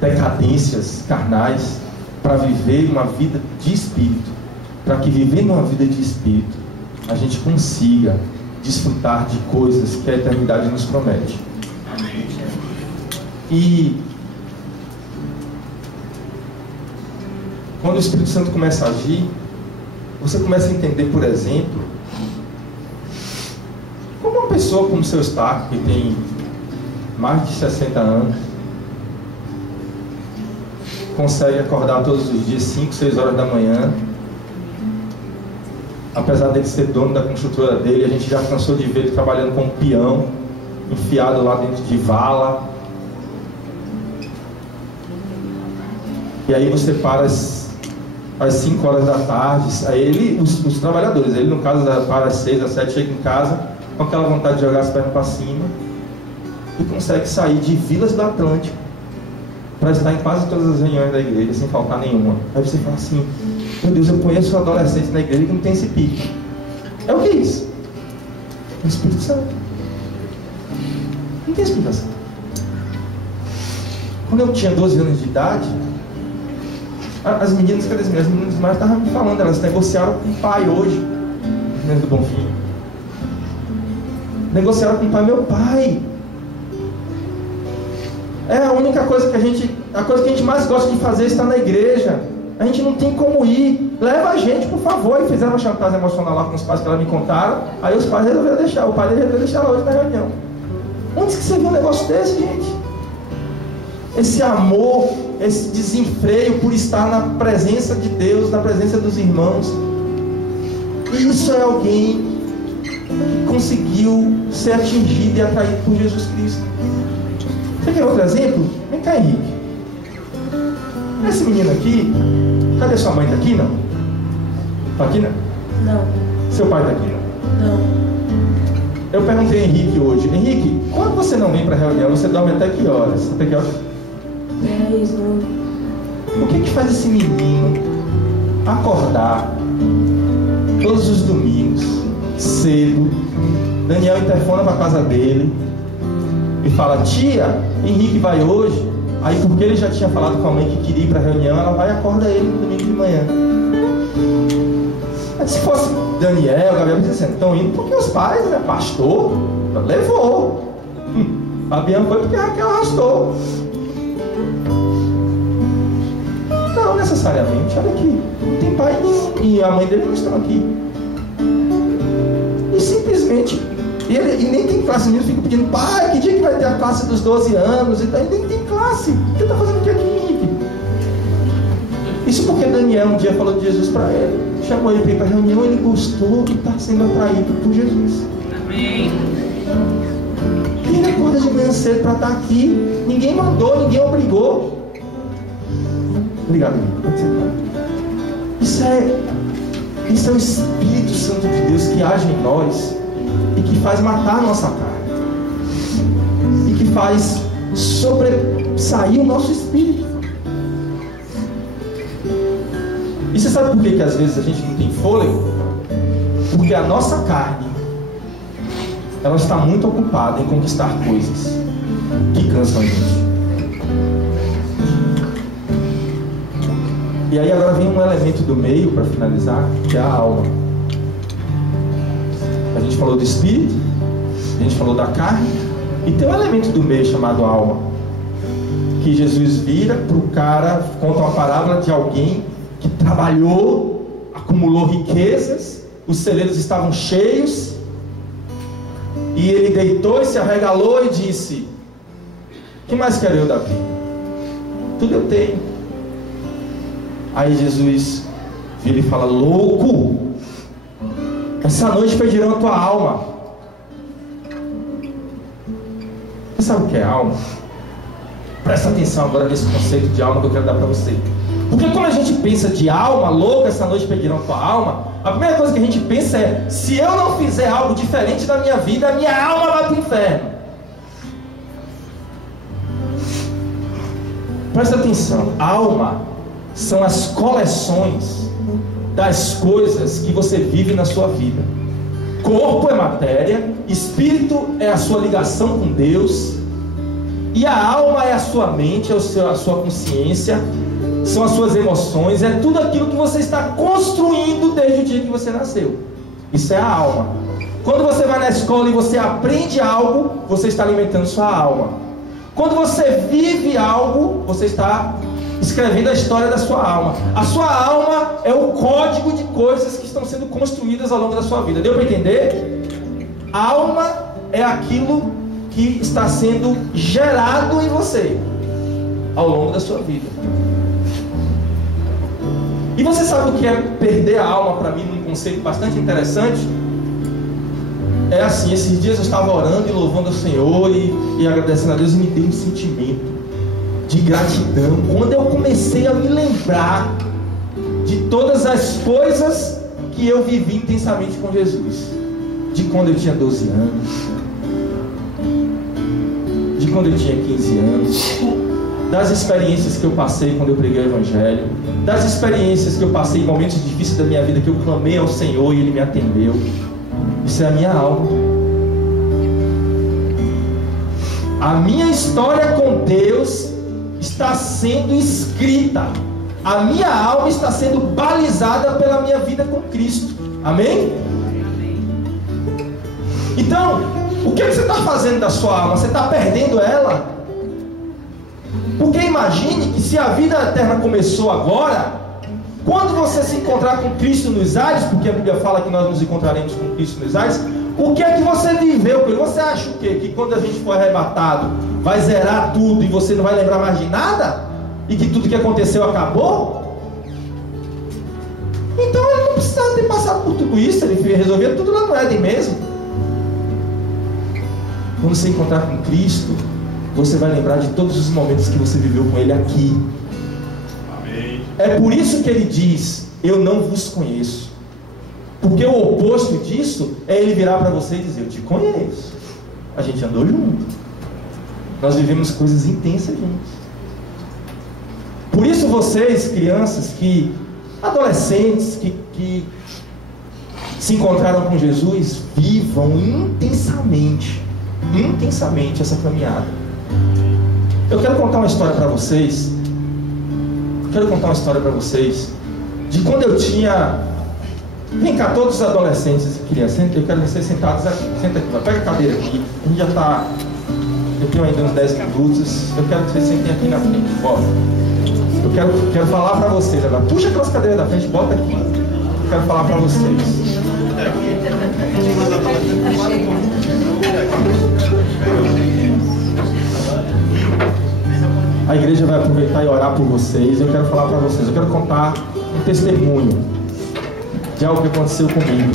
decadências carnais para viver uma vida de espírito. Para que vivendo uma vida de espírito a gente consiga desfrutar de coisas que a eternidade nos promete. E quando o Espírito Santo começa a agir, você começa a entender, por exemplo, como uma pessoa como o seu Eustáquio, que tem mais de 60 anos, consegue acordar todos os dias 5, 6 horas da manhã. Apesar dele ser dono da construtora dele, a gente já cansou de ver ele trabalhando como peão, enfiado lá dentro de vala. E aí você para às 5 horas da tarde, aí ele, os trabalhadores, ele no caso para às 6, às 7, chega em casa com aquela vontade de jogar as pernas para cima e consegue sair de Vilas do Atlântico para estar em quase todas as reuniões da igreja sem faltar nenhuma. Aí você fala assim: meu Deus, eu conheço adolescentes na igreja que não tem esse pique. É o que é isso? É o Espírito Santo. Não tem explicação. Quando eu tinha 12 anos de idade, as meninas, cadê as meninas? As meninas mais estavam me falando, elas negociaram com o pai hoje, dentro do Bonfim. Negociaram com o pai, meu pai. É a única coisa que a gente mais gosta de fazer está na igreja. A gente não tem como ir. Leva a gente, por favor. E fizeram uma chantagem emocional lá com os pais que elas me contaram. Aí os pais resolveram deixar. O pai resolveu deixar ela hoje na reunião. Onde que você viu um negócio desse, gente? Esse amor, esse desenfreio por estar na presença de Deus, na presença dos irmãos. E isso é alguém que conseguiu ser atingido e atraído por Jesus Cristo. Você quer outro exemplo? Vem cá, Henrique. Esse menino aqui, cadê sua mãe? Está aqui, não? Está aqui, não? Não. Seu pai está aqui, não? Não. Eu perguntei a Henrique hoje: Henrique, quando você não vem para a reunião, você dorme até que horas? Até que horas? 10, 9. O que faz esse menino acordar todos os domingos, cedo? Daniel interfona para a casa dele e fala: tia, Henrique vai hoje. Aí, porque ele já tinha falado com a mãe que queria ir para a reunião, ela vai e acorda ele no domingo de manhã. Mas se fosse Daniel, Gabriel, dizendo: estão indo porque os pais, né? Pastor, levou. Fabiano foi porque Raquel arrastou. Não necessariamente, olha aqui. Não tem pai nenhum e a mãe dele não estão aqui. E simplesmente, e nem tem classe, ele fica pedindo: pai, que dia que vai ter a classe dos 12 anos? E nem tem classe. O que está fazendo aqui, Henrique? Isso porque Daniel um dia falou de Jesus para ele, chamou ele para ir para a reunião, ele gostou e está sendo atraído por Jesus. Amém. E ele acorda de manhã cedo para estar aqui. Ninguém mandou, ninguém obrigou. Obrigado, amigo. Isso é o Espírito Santo de Deus que age em nós e que faz matar a nossa carne e que faz sobressair o nosso espírito. E você sabe por que às vezes a gente não tem fôlego? Porque a nossa carne, ela está muito ocupada em conquistar coisas que cansam a gente. E aí agora vem um elemento do meio para finalizar, que é a alma. A gente falou do espírito, a gente falou da carne, e tem um elemento do meio chamado alma, que Jesus vira para o cara, conta uma parábola de alguém que trabalhou, acumulou riquezas, os celeiros estavam cheios, e ele deitou e se arregalou e disse: o que mais quero eu da vida? Tudo eu tenho. Aí Jesus vira e fala: louco, essa noite pedirão a tua alma. Você sabe o que é alma? Presta atenção agora nesse conceito de alma que eu quero dar para você. Porque quando a gente pensa de alma, louco, essa noite pedirão a tua alma, a primeira coisa que a gente pensa é: se eu não fizer algo diferente da minha vida, a minha alma vai para o inferno. Presta atenção, alma são as coleções das coisas que você vive na sua vida. Corpo é matéria, espírito é a sua ligação com Deus, e a alma é a sua mente, é a sua consciência, são as suas emoções, é tudo aquilo que você está construindo desde o dia que você nasceu. Isso é a alma. Quando você vai na escola e você aprende algo, você está alimentando sua alma. Quando você vive algo, você está escrevendo a história da sua alma. A sua alma é o código de coisas que estão sendo construídas ao longo da sua vida. Deu para entender? A alma é aquilo que está sendo gerado em você ao longo da sua vida. E você sabe o que é perder a alma? Para mim, num conceito bastante interessante, é assim: esses dias eu estava orando e louvando o Senhor e agradecendo a Deus, e me deu um sentimento de gratidão quando eu comecei a me lembrar de todas as coisas que eu vivi intensamente com Jesus. De quando eu tinha 12 anos, de quando eu tinha 15 anos, das experiências que eu passei quando eu preguei o Evangelho, das experiências que eu passei em momentos difíceis da minha vida, que eu clamei ao Senhor e Ele me atendeu. Isso é a minha alma. A minha história com Deus está sendo escrita. A minha alma está sendo balizada pela minha vida com Cristo. Amém? Então, o que você está fazendo da sua alma? Você está perdendo ela? Porque imagine que se a vida eterna começou agora, quando você se encontrar com Cristo nos ares, porque a Bíblia fala que nós nos encontraremos com Cristo nos ares, o que é que você viveu? Você acha o quê? Que quando a gente for arrebatado, vai zerar tudo e você não vai lembrar mais de nada? E que tudo que aconteceu acabou? Então ele não precisava ter passado por tudo isso, ele resolvia tudo lá no Éden mesmo. Quando você encontrar com Cristo, você vai lembrar de todos os momentos que você viveu com Ele aqui. Amém. É por isso que Ele diz: eu não vos conheço. Porque o oposto disso é Ele virar para você e dizer: eu te conheço. A gente andou junto. Nós vivemos coisas intensas juntos. Por isso vocês, crianças, adolescentes que se encontraram com Jesus, vivam intensamente essa caminhada. Eu quero contar uma história para vocês. De quando eu tinha... Vem cá, todos os adolescentes e crianças, eu quero vocês sentados aqui. Senta aqui, pega a cadeira aqui. A gente já está... Eu tenho ainda uns 10 minutos. Eu quero que vocês sentem aqui na frente. Bora. Eu quero falar para vocês agora. Puxa aquelas cadeiras da frente, bota aqui. Eu quero falar para vocês. A igreja vai aproveitar e orar por vocês. Eu quero falar para vocês. Eu quero contar um testemunho de algo que aconteceu comigo.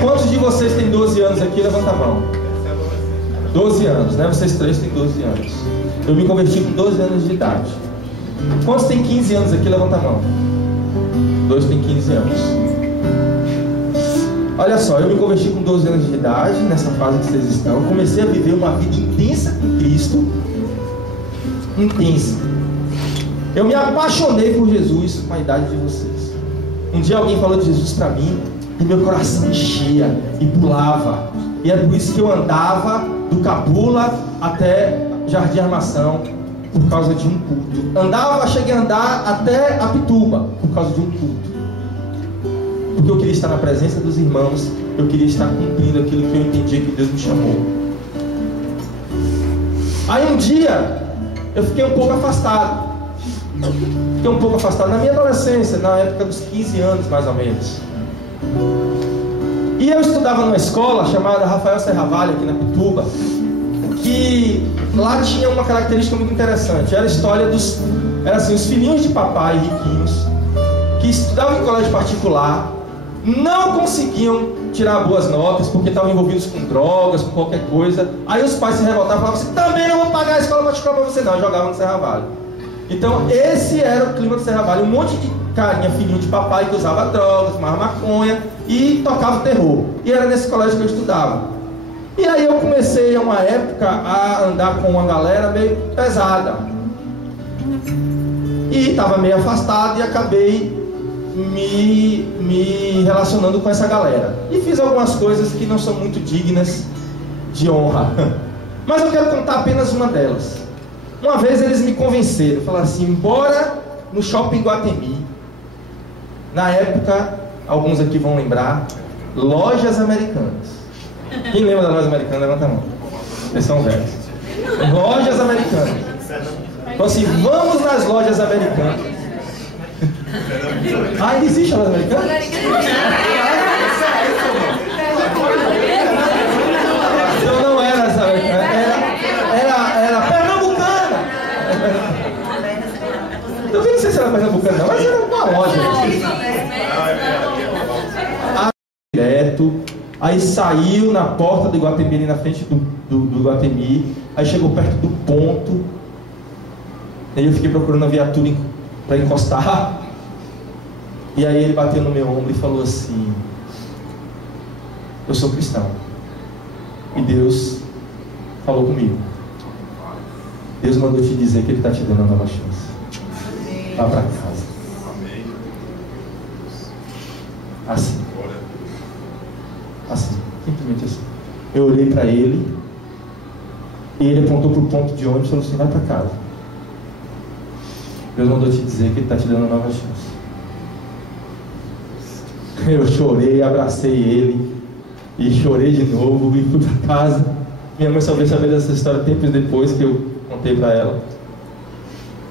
Quantos de vocês têm 12 anos aqui? Levanta a mão. 12 anos, né? Vocês três têm 12 anos. Eu me converti com 12 anos de idade. Quantos têm 15 anos aqui? Levanta a mão. 2 têm 15 anos. Olha só, eu me converti com 12 anos de idade, nessa fase que vocês estão. Eu comecei a viver uma vida intensa com Cristo. Intensa. Eu me apaixonei por Jesus com a idade de vocês. Um dia alguém falou de Jesus para mim e meu coração enchia e pulava. E é por isso que eu andava do Cabula até Jardim Armação por causa de um culto. Cheguei a andar até Apituba por causa de um culto. Porque eu queria estar na presença dos irmãos, eu queria estar cumprindo aquilo que eu entendia que Deus me chamou. Aí um dia eu fiquei um pouco afastado. Na minha adolescência, na época dos 15 anos mais ou menos. E eu estudava numa escola chamada Rafael Serravalho, aqui na Pituba, que lá tinha uma característica muito interessante. Era a história os filhinhos de papai riquinhos, que estudavam em colégio particular, não conseguiam tirar boas notas, porque estavam envolvidos com drogas, com qualquer coisa. Aí os pais se revoltavam e falavam assim: também não vou pagar a escola particular para você não. E jogavam no Serravalho. Então esse era o clima do Serravalho. Um monte de carinha, filhinho de papai, que usava drogas, fumava maconha e tocava terror. E era nesse colégio que eu estudava. E aí eu comecei, uma época, a andar com uma galera meio pesada. E estava meio afastado e acabei me relacionando com essa galera. E fiz algumas coisas que não são muito dignas de honra. Mas eu quero contar apenas uma delas. Uma vez eles me convenceram, falaram assim: bora no Shopping Guatemi. Na época, alguns aqui vão lembrar, Lojas Americanas. Quem lembra das Lojas Americanas? Levanta a mão. Vocês são velhos. Lojas Americanas. Então assim, vamos nas Lojas Americanas. Ah, ainda existe a Loja Americana? Então não era essa Americana, era Pernambucana. Eu nem sei se era Pernambucana não, mas era uma loja. Direto, Aí saiu na porta do Iguatemi, ali na frente do Iguatemi. Aí chegou perto do ponto. Aí eu fiquei procurando a viatura para encostar. E aí ele bateu no meu ombro e falou assim: eu sou cristão. E Deus falou comigo. Deus mandou te dizer que Ele está te dando uma nova chance. Vá para casa. Assim. Assim. Simplesmente assim. Eu olhei para ele. E ele apontou para o ponto de ônibus e falou assim: vai para casa. Deus mandou te dizer que Ele está te dando uma nova chance. Eu chorei, abracei ele. E chorei de novo e fui para casa. Minha mãe só veio saber dessa história tempos depois que eu contei para ela.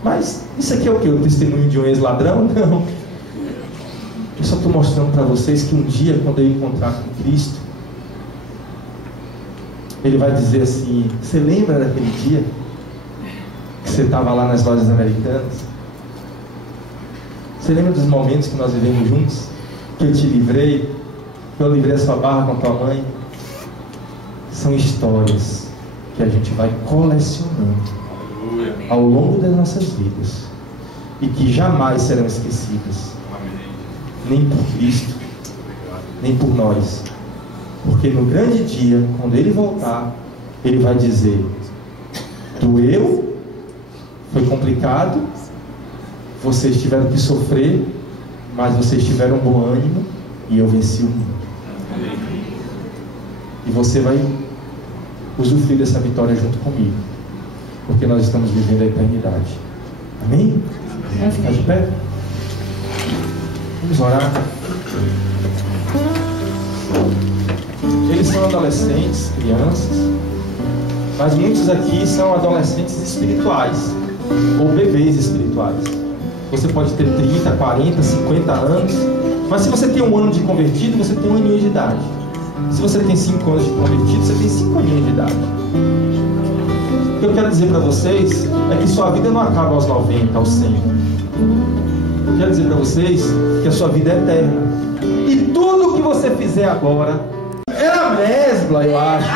Mas isso aqui é o que? O testemunho de um ex-ladrão? Não. Eu só estou mostrando para vocês que um dia, quando eu encontrar com Cristo, Ele vai dizer assim: você lembra daquele dia que você estava lá nas lojas americanas? Você lembra dos momentos que nós vivemos juntos? Que eu te livrei? Que eu livrei a sua barra com a tua mãe? São histórias que a gente vai colecionando ao longo das nossas vidas e que jamais serão esquecidas, nem por Cristo, nem por nós, porque no grande dia, quando Ele voltar, Ele vai dizer: doeu, foi complicado, vocês tiveram que sofrer, mas vocês tiveram bom ânimo e eu venci o mundo. E você vai usufruir dessa vitória junto comigo, porque nós estamos vivendo a eternidade. Amém? Vamos ficar de pé? Vamos orar. Eles são adolescentes, crianças, mas muitos aqui são adolescentes espirituais ou bebês espirituais. Você pode ter 30, 40, 50 anos, mas se você tem 1 ano de convertido, você tem 1 aninho de idade. Se você tem 5 anos de convertido, você tem 5 aninhos de idade. O que eu quero dizer para vocês é que sua vida não acaba aos 90, aos 100. Eu quero dizer para vocês que a sua vida é eterna. E tudo que você fizer agora era mesbla, eu acho.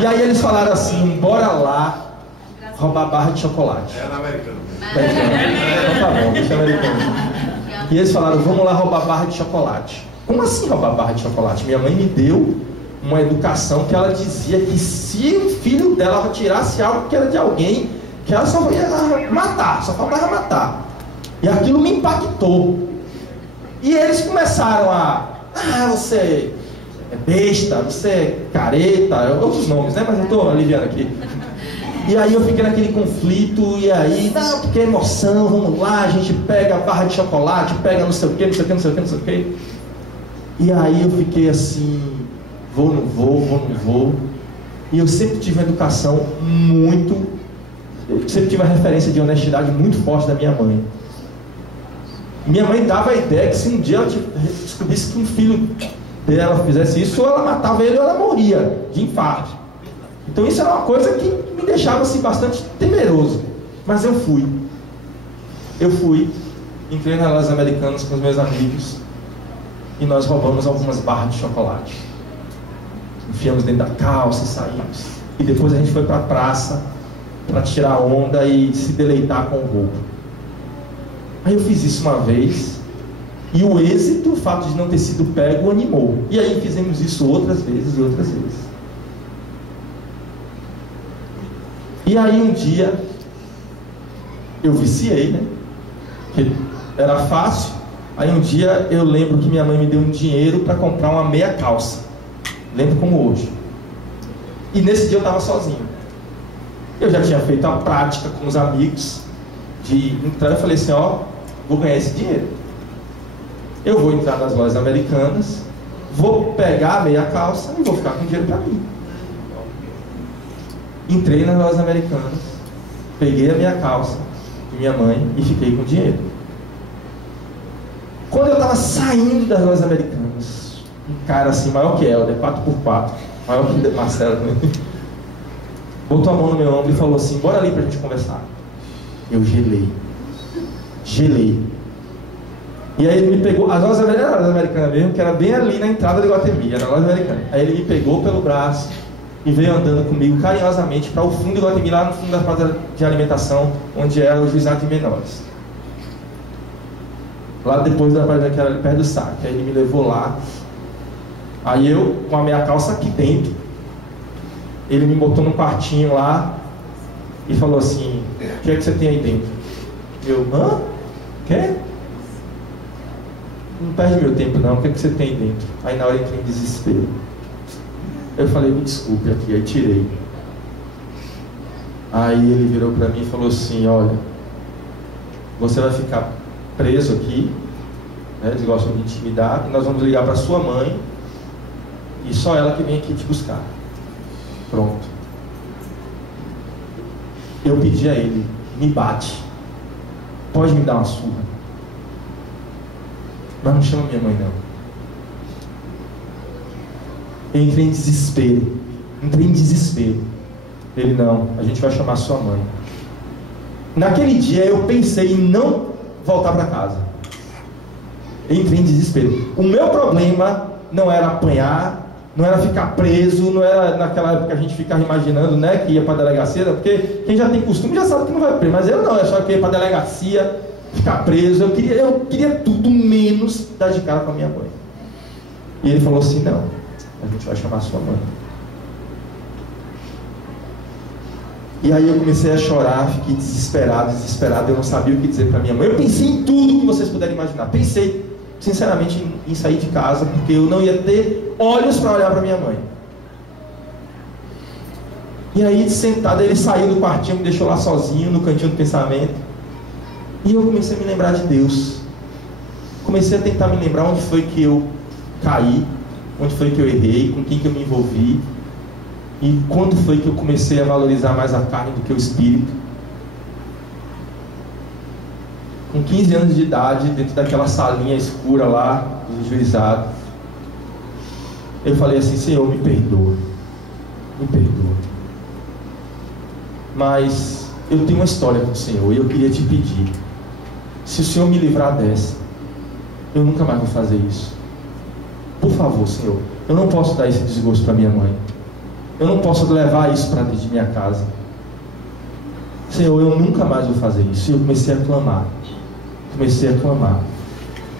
E aí eles falaram assim: bora lá roubar barra de chocolate. Era americano. Então tá bom, deixa americano. E eles falaram: vamos lá roubar barra de chocolate. Como assim roubar barra de chocolate? Minha mãe me deu uma educação que ela dizia que se o filho dela tirasse algo que era de alguém, que ela só ia matar, só faltava matar. E aquilo me impactou. E eles começaram a: você é besta, você é careta, outros nomes, né? Mas eu estou aliviando aqui. E aí eu fiquei naquele conflito, e aí, não, porque é emoção, vamos lá, a gente pega a barra de chocolate, pega não sei o que, não sei o que, não sei o que, não sei o que. E aí eu fiquei assim: vou, não vou, vou, não vou. E eu sempre tive uma educação eu sempre tive uma referência de honestidade muito forte da minha mãe. Minha mãe dava a ideia que se um dia ela descobrisse que um filho dela fizesse isso, ou ela matava ele ou ela morria de infarto. Então isso era uma coisa que me deixava assim bastante temeroso. Mas eu fui, entrei nas lojas americanas com os meus amigos e nós roubamos algumas barras de chocolate. Enfiamos dentro da calça e saímos. E depois a gente foi para a praça para tirar onda e se deleitar com o roubo. Aí eu fiz isso uma vez e o êxito, o fato de não ter sido pego, animou. E aí fizemos isso outras vezes e outras vezes. E aí um dia eu viciei, né? Porque era fácil. Aí um dia eu lembro que minha mãe me deu um dinheiro para comprar uma meia calça. Lembro como hoje. E nesse dia eu estava sozinho. Eu já tinha feito a prática com os amigos de entrar. Eu falei assim: vou ganhar esse dinheiro. Eu vou entrar nas lojas americanas, vou pegar a meia calça e vou ficar com dinheiro para mim. Entrei nas lojas americanas, peguei a minha calça de minha mãe e fiquei com dinheiro. Quando eu estava saindo das lojas americanas, um cara assim, maior que Helder, 4x4, maior que Marcelo, botou a mão no meu ombro e falou assim: bora ali pra gente conversar. Eu gelei. E aí ele me pegou, as lojas americanas mesmo, que era bem ali na entrada de Iguatemi, era a loja americana. Aí ele me pegou pelo braço e veio andando comigo carinhosamente para o fundo de Iguatemi, lá no fundo da praça de alimentação, onde era o juizado de menores. Lá depois da praça que era ali perto do saque. Aí ele me levou lá. Aí eu, com a minha calça aqui dentro, ele me botou num quartinho lá e falou assim: o que é que você tem aí dentro? Eu, hã? Quê? Não perde meu tempo não, o que é que você tem aí dentro? Aí na hora eu entrei em desespero. Eu falei: me desculpe aqui, aí tirei. Aí ele virou pra mim e falou assim: olha, você vai ficar preso aqui, né? Eles gostam de intimidar, e nós vamos ligar pra sua mãe e só ela que vem aqui te buscar. Pronto. Eu pedi a ele: me bate, pode me dar uma surra, mas não chama minha mãe não. Eu entrei em desespero. Ele: não, a gente vai chamar sua mãe. Naquele dia eu pensei em não voltar para casa. Eu entrei em desespero. O meu problema não era apanhar, não era ficar preso, não era naquela época que a gente ficava imaginando, né, que ia para a delegacia, porque quem já tem costume já sabe que não vai preso, mas eu não, eu só queria ir para a delegacia, ficar preso. Eu queria tudo menos dar de cara com a minha mãe. E ele falou assim: não, a gente vai chamar sua mãe. E aí eu comecei a chorar, fiquei desesperado, eu não sabia o que dizer para minha mãe. Eu pensei em tudo que vocês puderem imaginar. Pensei, sinceramente, em sair de casa, porque eu não ia ter olhos para olhar para minha mãe. E aí, sentado, ele saiu do quartinho, me deixou lá sozinho, no cantinho do pensamento. E eu comecei a me lembrar de Deus. Comecei a tentar me lembrar onde foi que eu caí, onde foi que eu errei, com quem que eu me envolvi, e quando foi que eu comecei a valorizar mais a carne do que o espírito. Com 15 anos de idade, dentro daquela salinha escura lá do juizado, eu falei assim: Senhor, me perdoa, mas eu tenho uma história com o Senhor e eu queria te pedir, se o Senhor me livrar dessa, eu nunca mais vou fazer isso. Por favor, Senhor, eu não posso dar esse desgosto para minha mãe, eu não posso levar isso para dentro de minha casa. Senhor, eu nunca mais vou fazer isso. E eu comecei a clamar.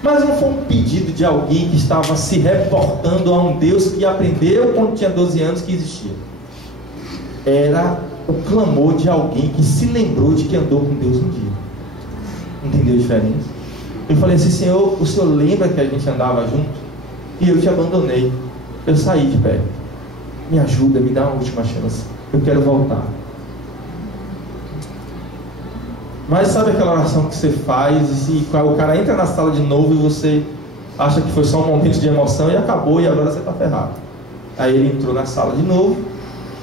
Mas não foi um pedido de alguém que estava se reportando a um Deus que aprendeu quando tinha 12 anos que existia. Era o clamor de alguém que se lembrou de que andou com Deus um dia. Entendeu a diferença? Eu falei assim: Senhor, o Senhor lembra que a gente andava junto? E eu te abandonei. Eu saí de perto. Me ajuda, me dá uma última chance. Eu quero voltar. Mas sabe aquela oração que você faz e o cara entra na sala de novo e você acha que foi só um momento de emoção e acabou, e agora você está ferrado. Aí ele entrou na sala de novo,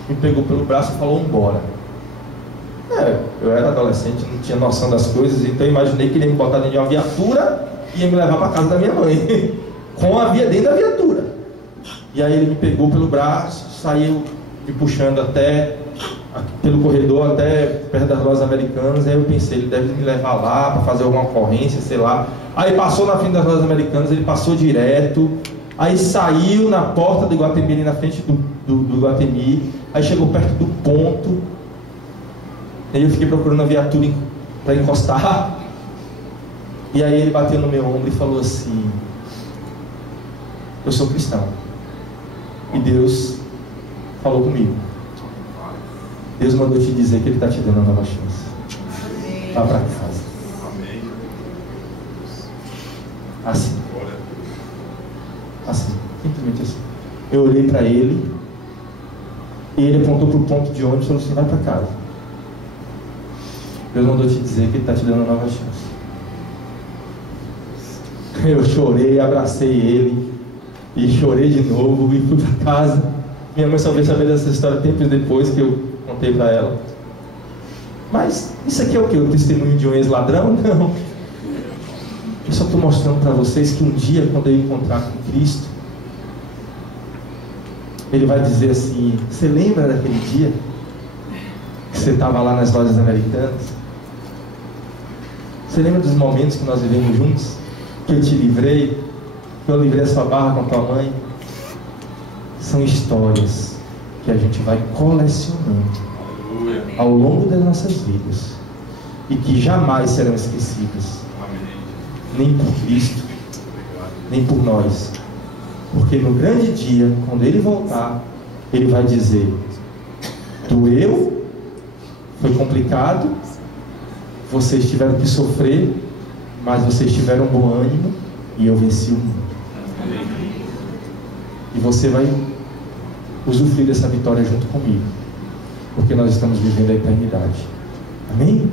me pegou pelo braço e falou: embora. Eu era adolescente, não tinha noção das coisas, então eu imaginei que ele ia me botar dentro de uma viatura e ia me levar para casa da minha mãe com a via dentro da viatura. E aí ele me pegou pelo braço, saiu me puxando pelo corredor até perto das lojas americanas. Aí eu pensei: ele deve me levar lá para fazer alguma ocorrência, sei lá. Aí passou na frente das lojas americanas, ele passou direto, aí saiu na porta do Iguatemi, ali na frente do Iguatemi, aí chegou perto do ponto, aí eu fiquei procurando a viatura para encostar, e aí ele bateu no meu ombro e falou assim: eu sou cristão e Deus falou comigo. Deus mandou te dizer que Ele está te dando uma nova chance. Vá para casa. Assim. Simplesmente assim. Eu olhei para ele e ele apontou para o ponto de ônibus e falou assim: vai para casa. Deus mandou te dizer que Ele está te dando uma nova chance. Eu chorei, abracei ele e chorei de novo e fui para casa. Minha mãe só veio saber dessa história tempos depois que eu contei para ela. Mas isso aqui é o que? O testemunho de um ex-ladrão? Não. Eu só estou mostrando para vocês que um dia, quando eu encontrar com Cristo, Ele vai dizer assim: você lembra daquele dia que você estava lá nas lojas americanas? Você lembra dos momentos que nós vivemos juntos? que eu te livrei, que eu livrei a sua barra com a tua mãe, são histórias que a gente vai colecionando ao longo das nossas vidas e que jamais serão esquecidas, nem por Cristo, nem por nós, porque no grande dia, quando Ele voltar, Ele vai dizer: doeu, foi complicado, vocês tiveram que sofrer, mas vocês tiveram bom ânimo e eu venci o mundo. E você vai usufruir dessa vitória junto comigo, porque nós estamos vivendo a eternidade. Amém?